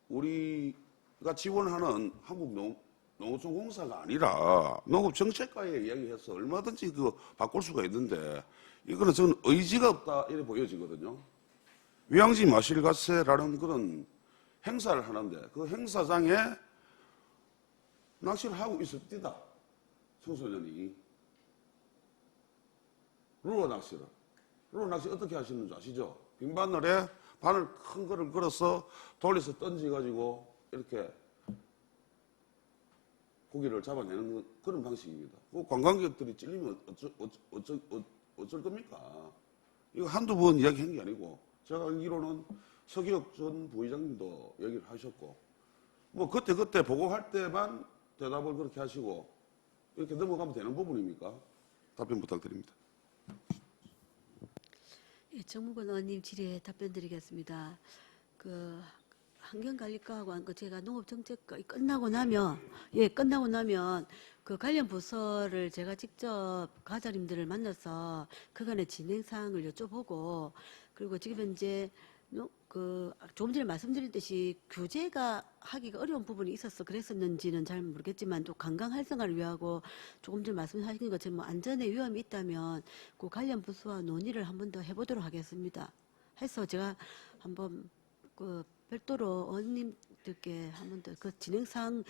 우리가 지원하는 한국농어촌공사가 아니라 농업정책과에 이야기해서 얼마든지 그 바꿀 수가 있는데 이거는 저는 의지가 없다 이렇게 보여지거든요. 위양지 마실가세라는 그런 행사를 하는데 그 행사장에 낚시를 하고 있었디다. 청소년이. 루어 낚시 어떻게 하시는 줄 아시죠? 빈 바늘에 바늘 큰 거를 걸어서 돌려서 던지가지고 이렇게 고기를 잡아내는 그런 방식입니다. 그 관광객들이 찔리면 어쩔 겁니까? 이거 한두 번 이야기한 게 아니고 제가 알기로는 서기혁 전 부의장님도 얘기를 하셨고 뭐 그때 보고할 때만 대답을 그렇게 하시고 이렇게 넘어가면 되는 부분입니까? 답변 부탁드립니다. 예, 정무관 의원님 질의에 답변 드리겠습니다. 그 환경관리과하고 제가 농업정책과 끝나고 나면 그 관련 부서를 제가 직접 과장님들을 만나서 그간의 진행 사항을 여쭤보고 그리고 지금 현재 조금 전에 말씀드렸듯이 규제가 하기가 어려운 부분이 있어서 그랬었는지는 잘 모르겠지만 또 관광 활성화를 위하고 조금 전에 말씀하신 것처럼 뭐 안전에 위험이 있다면 그 관련 부서와 논의를 한 번 더 해보도록 하겠습니다. 해서 제가 한번 그 별도로 의원님들께 한 번 더 그 진행 사항을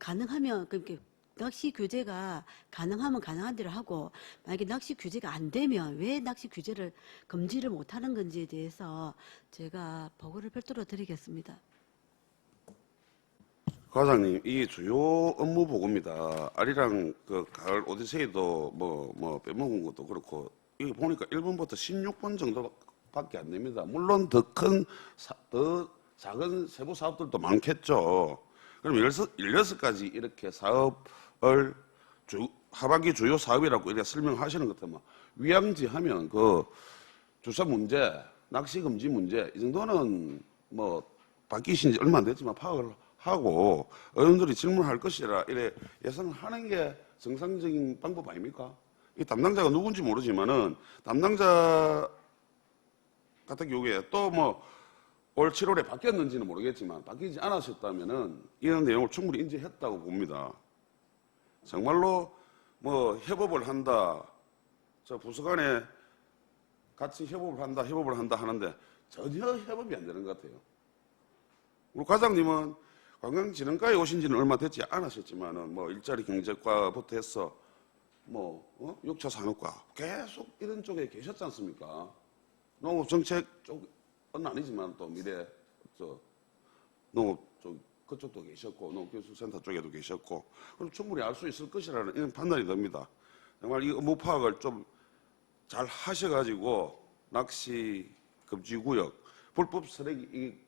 가능하면 그렇게 낚시 규제가 가능하면 가능한 대로 하고 만약에 낚시 규제가 안 되면 왜 낚시 규제를 금지를 못하는 건지에 대해서 제가 보고를 별도로 드리겠습니다. 과장님, 이 주요 업무 보고입니다. 아리랑 그 가을 오디세이도 뭐 빼먹은 것도 그렇고 이거 보니까 1번부터 16번 정도밖에 안 됩니다. 물론 더 작은 세부 사업들도 많겠죠. 그럼 16가지 이렇게 사업을 하반기 주요 사업이라고 이렇게 설명하시는 것 같으면 위양지 하면 그 주사 문제, 낚시 금지 문제 이 정도는 뭐 바뀌신 지 얼마 안 됐지만 파악을 하고 의원들이 질문할 것이라 이래 예상을 하는 게 정상적인 방법 아닙니까? 이 담당자가 누군지 모르지만은 담당자 같은 경우에 또 뭐 올 7월에 바뀌었는지는 모르겠지만 바뀌지 않았었다면은 이런 내용을 충분히 인지했다고 봅니다. 정말로 뭐 협업을 한다, 저 부서 간에 같이 협업을 한다 하는데 전혀 협업이 안 되는 것 같아요. 우리 과장님은 관광진흥과에 오신 지는 얼마 되지 않으셨지만은 뭐 일자리 경제과부터 해서 뭐 6차 산업과 계속 이런 쪽에 계셨지 않습니까? 농업정책 쪽은 아니지만 또 미래 농업 쪽 그쪽도 계셨고 농업교육센터 쪽에도 계셨고 그럼 충분히 알 수 있을 것이라는 이런 판단이 듭니다. 정말 이 업무 파악을 좀 잘 하셔가지고 낚시 금지구역 불법 쓰레기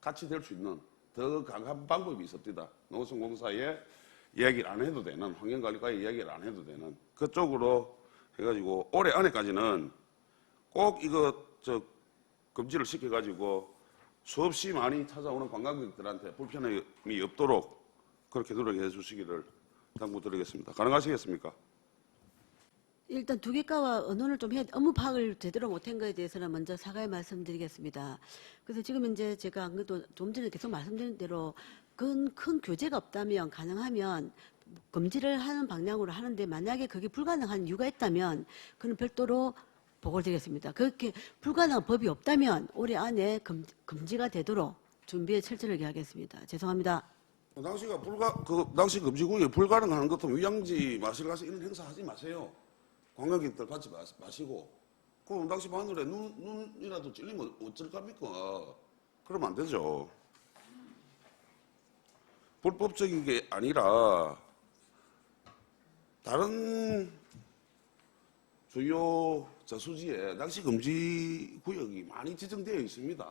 같이 될 수 있는 더 강한 방법이 있습니다. 농어촌공사에 이야기를 안 해도 되는 환경관리과에 이야기를 안 해도 되는 그쪽으로 해가지고 올해 안에까지는 꼭 이거 금지를 시켜가지고 수없이 많이 찾아오는 관광객들한테 불편함이 없도록 그렇게 노력해 주시기를 당부드리겠습니다. 가능하시겠습니까? 일단 두 개과와 언론을 좀 해야 업무 파악을 제대로 못한 거에 대해서는 먼저 사과의 말씀드리겠습니다. 그래서 지금 이제 제가 안 그래도 좀 전에 계속 말씀드린 대로 큰 교제가 없다면 가능하면 금지를 하는 방향으로 하는데 만약에 그게 불가능한 이유가 있다면 그는 별도로 보고를 드리겠습니다. 그렇게 불가능한 법이 없다면 올해 안에 금지가 되도록 준비에 철저하게 하겠습니다. 죄송합니다. 낚시가 낚시 금지구역이 불가능한 것도 휴양지 마실 가서 이런 행사 하지 마세요. 관광객들 받지 마시고. 그럼 낚시 바늘에 눈이라도 찔리면 어쩔 겁니까? 그러면 안 되죠. 불법적인 게 아니라 다른 주요 저수지에 낚시 금지 구역이 많이 지정되어 있습니다.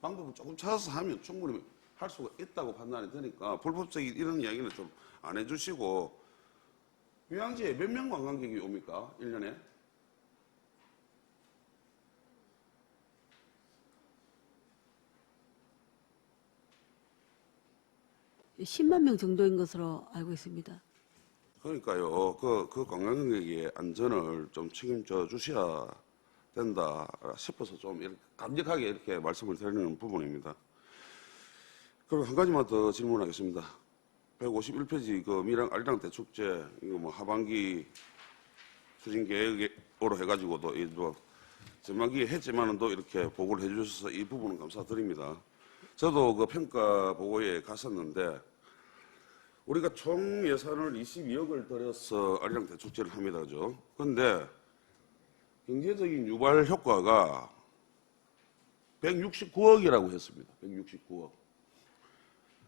방법을 조금 찾아서 하면 충분히 할 수가 있다고 판단이 되니까 불법적인 이런 이야기는 좀 안 해주시고 휴양지에 몇 명 관광객이 옵니까? 1년에? 10만 명 정도인 것으로 알고 있습니다. 그러니까요. 그 관광객의 안전을 좀 책임져 주셔야 된다 싶어서 좀 이렇게 강력하게 이렇게 말씀을 드리는 부분입니다. 그리고 한 가지만 더 질문하겠습니다. 151페이지 그 미랑 아리랑 대축제 이거 뭐 하반기 추진 계획으로 해가지고도 뭐 전반기에 했지만은 또 이렇게 보고를 해주셔서 이 부분은 감사드립니다. 저도 그 평가 보고에 갔었는데 우리가 총 예산을 22억을 들여서 아리랑 대축제를 합니다, 그죠? 그런데 경제적인 유발 효과가 169억이라고 했습니다. 169억.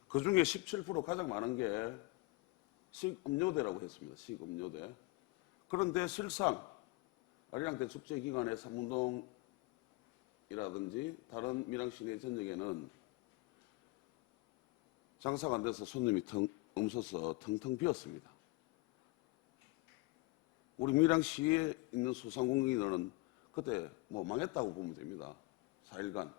그 중에 17% 가장 많은 게 식음료대라고 했습니다. 식음료대. 그런데 실상 아리랑 대축제 기간에 삼문동이라든지 다른 밀양 시내 전역에는 장사가 안 돼서 손님이 없어서 텅텅 비었습니다. 우리 밀양시에 있는 소상공인들은 그때 뭐 망했다고 보면 됩니다. 4일간.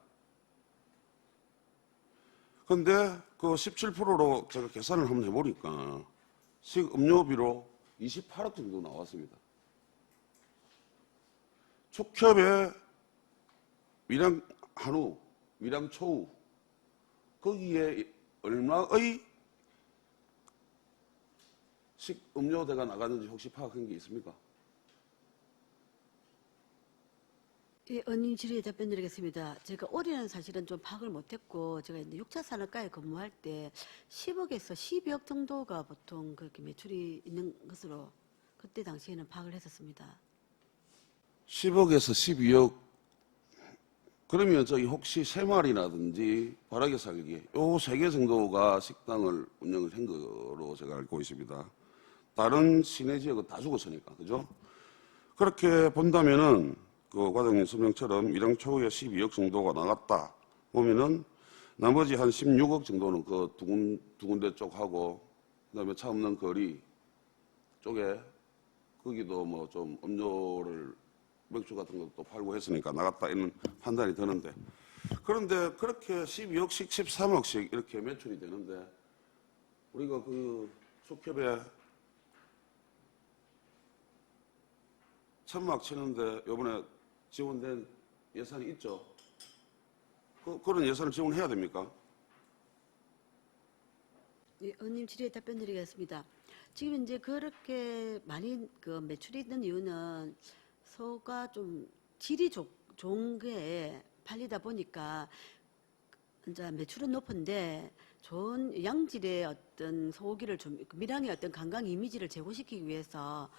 그런데 그 17%로 제가 계산을 한번 해보니까 식음료비로 28억 정도 나왔습니다. 축협의 밀양 한우, 밀양 초우 거기에 얼마의 식음료대가 나가는지 혹시 파악한 게 있습니까? 예, 언님 질의에 답변드리겠습니다. 제가 올해는 사실은 좀 파악을 못했고 제가 이제 6차 산업과에 근무할 때 10억에서 12억 정도가 보통 그렇게 매출이 있는 것으로 그때 당시에는 파악을 했었습니다. 10억에서 12억. 그러면 저희 혹시 새마을이라든지 바라게 살기 요 3개 정도가 식당을 운영을 한 거로 제가 알고 있습니다. 다른 시내 지역은 다 죽었으니까, 그죠? 그렇게 본다면은 그 과장님 설명처럼 밀양 초우에 12억 정도가 나갔다 보면은 나머지 한 16억 정도는 그 두 군데 쪽하고 그다음에 차 없는 거리 쪽에 거기도 뭐 좀 음료를 맥주 같은 것도 팔고 했으니까 나갔다 이런 판단이 드는데 그런데 그렇게 12억씩 13억씩 이렇게 매출이 되는데 우리가 그 축협에 천막 치는데 이번에 지원된 예산이 있죠. 그런 예산을 지원해야 됩니까? 예, 의원님 질의에 답변 드리겠습니다. 지금 이제 그렇게 많이 그 매출이 있는 이유는 소가 좀 질이 좋은 게 팔리다 보니까 이제 매출은 높은데 좋은 양질의 어떤 소고기를 좀 밀양의 어떤 관광 이미지를 제고시키기 위해서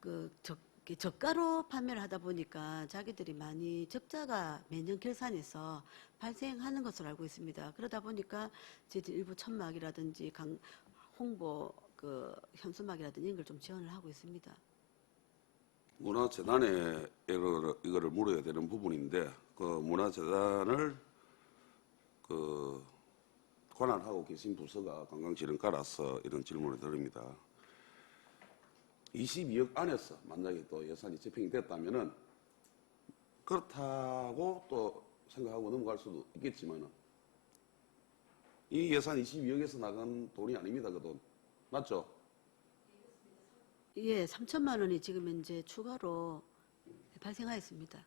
그 저가로 판매를 하다 보니까 자기들이 많이 적자가 매년 결산해서 발생하는 것으로 알고 있습니다. 그러다 보니까 저희들 일부 천막이라든지 홍보 그 현수막이라든지 이런 걸 좀 지원을 하고 있습니다. 문화재단에 이거를 물어야 되는 부분인데 그 문화재단을 그 관할하고 계신 부서가 관광지원과라서 이런 질문을 드립니다. 22억 안에서 만약에 또 예산이 집행이 됐다면은 그렇다고 또 생각하고 넘어갈 수도 있겠지만은 이 예산 22억에서 나간 돈이 아닙니다. 그 돈. 맞죠? 예, 3천만 원이 지금 이제 추가로 발생하였습니다.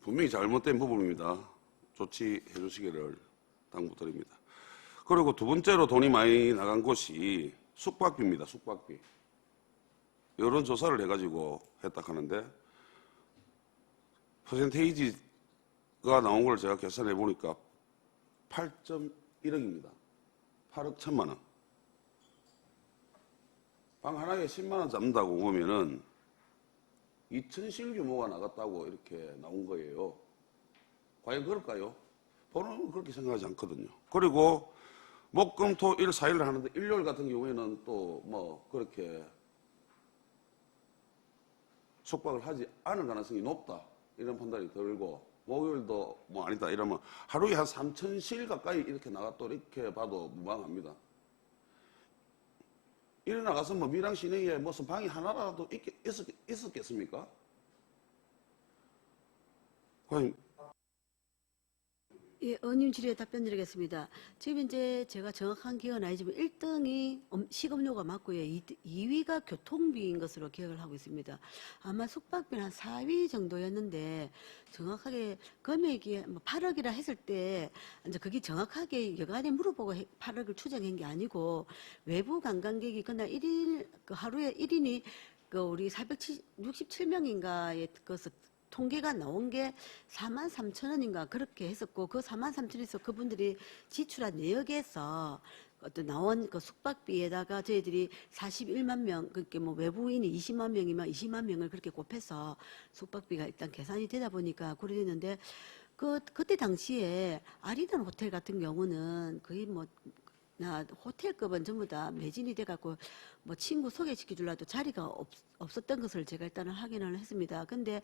분명히 잘못된 부분입니다. 조치해 주시기를 당부드립니다. 그리고 두 번째로 돈이 많이 나간 곳이 숙박비입니다. 숙박비. 여론 조사를 해가지고 했다 하는데 퍼센테이지가 나온 걸 제가 계산해 보니까 8.1억입니다. 8억 1천만 원. 방 하나에 10만 원 잡는다고 보면은 2,000실 규모가 나갔다고 이렇게 나온 거예요. 과연 그럴까요? 저는 그렇게 생각하지 않거든요. 그리고 목, 금, 토, 일, 4일을 하는데 일요일 같은 경우에는 또 뭐 그렇게 숙박을 하지 않을 가능성이 높다 이런 판단이 들고 목요일도 뭐 아니다 이러면 하루에 한 3,000실 가까이 이렇게 나갔다 이렇게 봐도 무방합니다. 이래 나가서 뭐 밀양 시내에 무슨 방이 하나라도 있었겠습니까? 과연 예, 의원님 질의에 답변 드리겠습니다. 지금 이제 제가 정확한 기억은 아니지만 1등이 식음료가 맞고요. 2위가 교통비인 것으로 기억을 하고 있습니다. 아마 숙박비는 한 4위 정도였는데 정확하게 금액이 뭐 8억이라 했을 때 이제 그게 정확하게 여간에 물어보고 8억을 추정한 게 아니고 외부 관광객이 그날 1일 그 하루에 1인이 그 우리 467명인가의 것을 통계가 나온 게 43,000원인가 그렇게 했었고 그 43,000원에서 그분들이 지출한 내역에서 어떤 나온 그 숙박비에다가 저희들이 41만 명 그렇게 뭐 외부인이 20만 명이면 20만 명을 그렇게 곱해서 숙박비가 일단 계산이 되다 보니까 그랬는데 그때 당시에 아리단 호텔 같은 경우는 거의 나 호텔급은 전부 다 매진이 돼갖고 뭐 친구 소개시켜 주려도 자리가 없었던 것을 제가 일단은 확인을 했습니다. 근데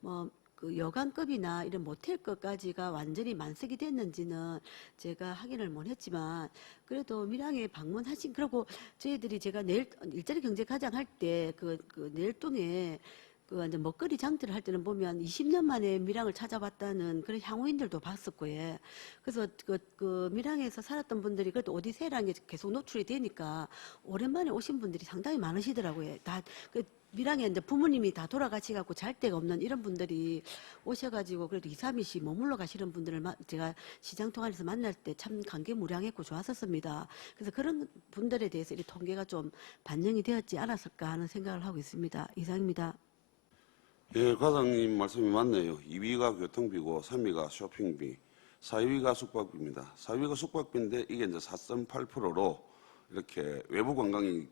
뭐 그 여관급이나 이런 모텔급까지가 완전히 만석이 됐는지는 제가 확인을 못 했지만 그래도 밀양에 방문하신 그리고 저희들이 제가 내일 일자리 경제 과장 할 때 그 내일동에 그 이제 먹거리 장터를 할 때는 보면 20년 만에 밀양을 찾아봤다는 그런 향후인들도 봤었고요. 그래서 그 밀양에서 살았던 분들이 그래도 오디세이라는 게 계속 노출이 되니까 오랜만에 오신 분들이 상당히 많으시더라고요. 다 그 밀양에 이제 부모님이 다 돌아가시갖고 잘 데가 없는 이런 분들이 오셔가지고 그래도 2, 3일씩 머물러 가시는 분들을 제가 시장 통화에서 만날 때 참 감개무량했고 좋았었습니다. 그래서 그런 분들에 대해서 이 통계가 좀 반영이 되었지 않았을까 하는 생각을 하고 있습니다. 이상입니다. 예, 과장님 말씀이 맞네요. 2위가 교통비고 3위가 쇼핑비, 4위가 숙박비입니다. 4위가 숙박비인데 이게 이제 4.8%로 이렇게 외부 관광객이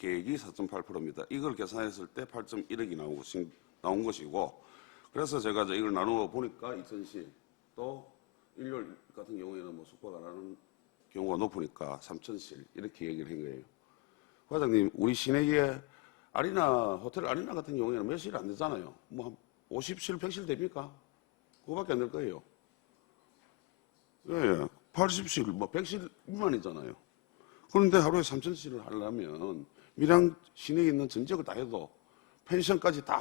4.8%입니다. 이걸 계산했을 때 8.1억이 나온 것이고 그래서 제가 이걸 나누어 보니까 2,000실 또 일요일 같은 경우에는 뭐 숙박 안 하는 경우가 높으니까 3,000실 이렇게 얘기를 한 거예요. 과장님, 우리 시내에 호텔 아리나 같은 경우에는 몇 실 안 되잖아요. 뭐 50실, 100실 됩니까? 그거밖에 안 될 거예요. 예, 80실, 뭐 100실 미만이잖아요. 그런데 하루에 3,000실을 하려면 밀양 시내에 있는 전적을 다 해도 펜션까지 다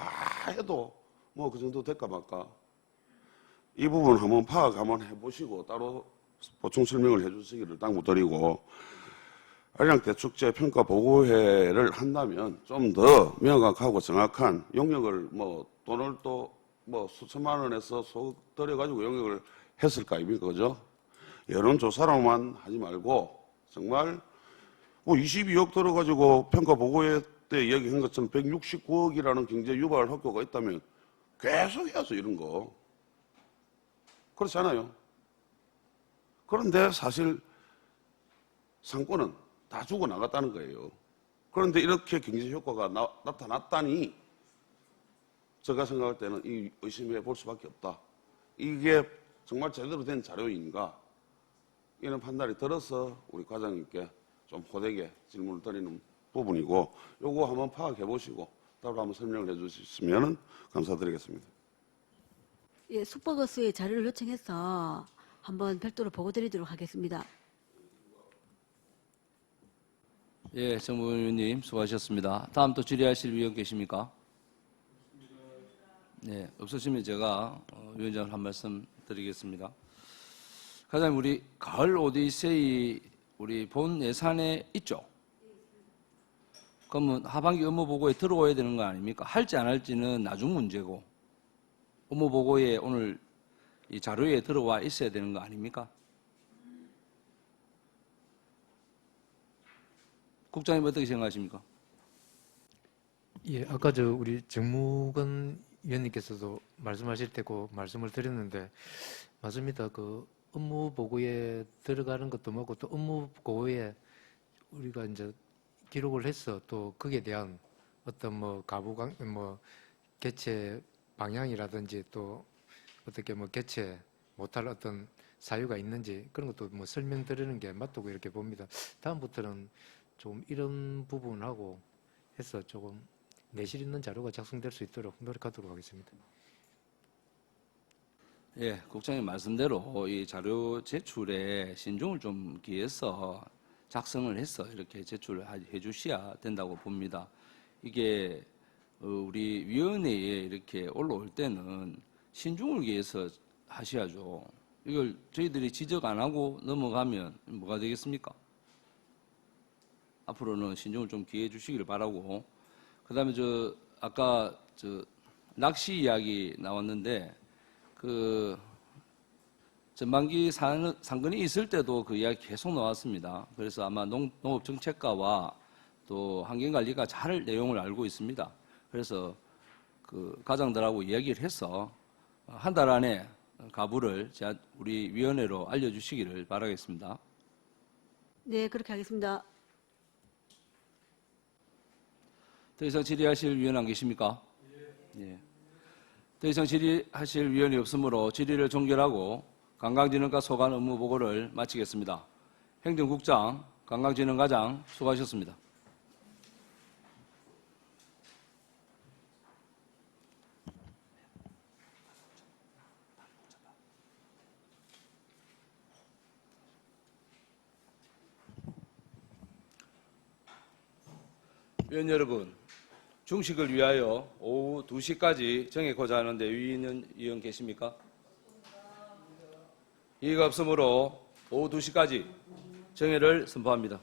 해도 뭐 그 정도 될까 말까. 이 부분 한번 파악 한번 해보시고 따로 보충 설명을 해주시기를 당부드리고 한량대축제 평가보고회를 한다면 좀 더 명확하고 정확한 용역을 돈을 또 수천만 원에서 속 들여가지고 용역을 했을 거 아닙니까? 그죠? 여론조사로만 하지 말고 정말 22억 들어가지고 평가보고회 때 이야기한 것처럼 169억이라는 경제 유발 효과가 있다면 계속 해야죠, 이런 거. 그렇지 않아요? 그런데 사실 상권은 다 주고 나갔다는 거예요. 그런데 이렇게 경제 효과가 나타났다니 제가 생각할 때는 이 의심해 볼 수밖에 없다. 이게 정말 제대로 된 자료인가? 이런 판단이 들어서 우리 과장님께 좀 호되게 질문을 드리는 부분이고, 요거 한번 파악해 보시고 답을 한번 설명을 해 주시면 감사드리겠습니다. 예, 숙박업소에 자료를 요청해서 한번 별도로 보고 드리도록 하겠습니다. 예, 정무원 의원님 수고하셨습니다. 다음 또 질의하실 위원 계십니까? 네, 없으시면 제가 위원장을 한 말씀 드리겠습니다. 과장님, 우리 가을 오디세이 우리 본 예산에 있죠? 그러면 하반기 업무 보고에 들어와야 되는 거 아닙니까? 할지 안 할지는 나중 문제고 업무 보고에 오늘 이 자료에 들어와 있어야 되는 거 아닙니까? 국장님 어떻게 생각하십니까? 예, 아까 우리 정무근 위원님께서도 말씀하실 때고 말씀을 드렸는데 맞습니다. 그 업무 보고에 들어가는 것도 뭐고 또 업무 보고에 우리가 이제 기록을 해서 또 거기에 대한 어떤 가부강 개최 방향이라든지 또 어떻게 개최 못할 어떤 사유가 있는지 그런 것도 설명드리는 게 맞다고 이렇게 봅니다. 다음부터는 좀 이런 부분하고 해서 조금 내실 있는 자료가 작성될 수 있도록 노력하도록 하겠습니다. 예, 국장님 말씀대로 이 자료 제출에 신중을 좀 기해서 작성을 해서 이렇게 제출을 해 주셔야 된다고 봅니다. 이게 우리 위원회에 이렇게 올라올 때는 신중을 기해서 하셔야죠. 이걸 저희들이 지적 안 하고 넘어가면 뭐가 되겠습니까? 앞으로는 신중을 좀 기해 주시기를 바라고, 그다음에 아까 낚시 이야기 나왔는데 그 전반기 상근이 있을 때도 그 이야기 계속 나왔습니다. 그래서 아마 농업정책과와 또 환경관리가 잘 내용을 알고 있습니다. 그래서 그 과장들하고 이야기를 해서 한 달 안에 가부를 우리 위원회로 알려주시기를 바라겠습니다. 네, 그렇게 하겠습니다. 더 이상 질의하실 위원 안 계십니까? 예. 더 이상 질의하실 위원이 없으므로 질의를 종결하고 관광진흥과 소관 업무 보고를 마치겠습니다. 행정국장, 관광진흥과장 수고하셨습니다. 위원 여러분, 중식을 위하여 오후 2시까지 정해고자 하는데 이의 있는 위원 계십니까? 이의가 없으므로 오후 2시까지 정회를 선포합니다.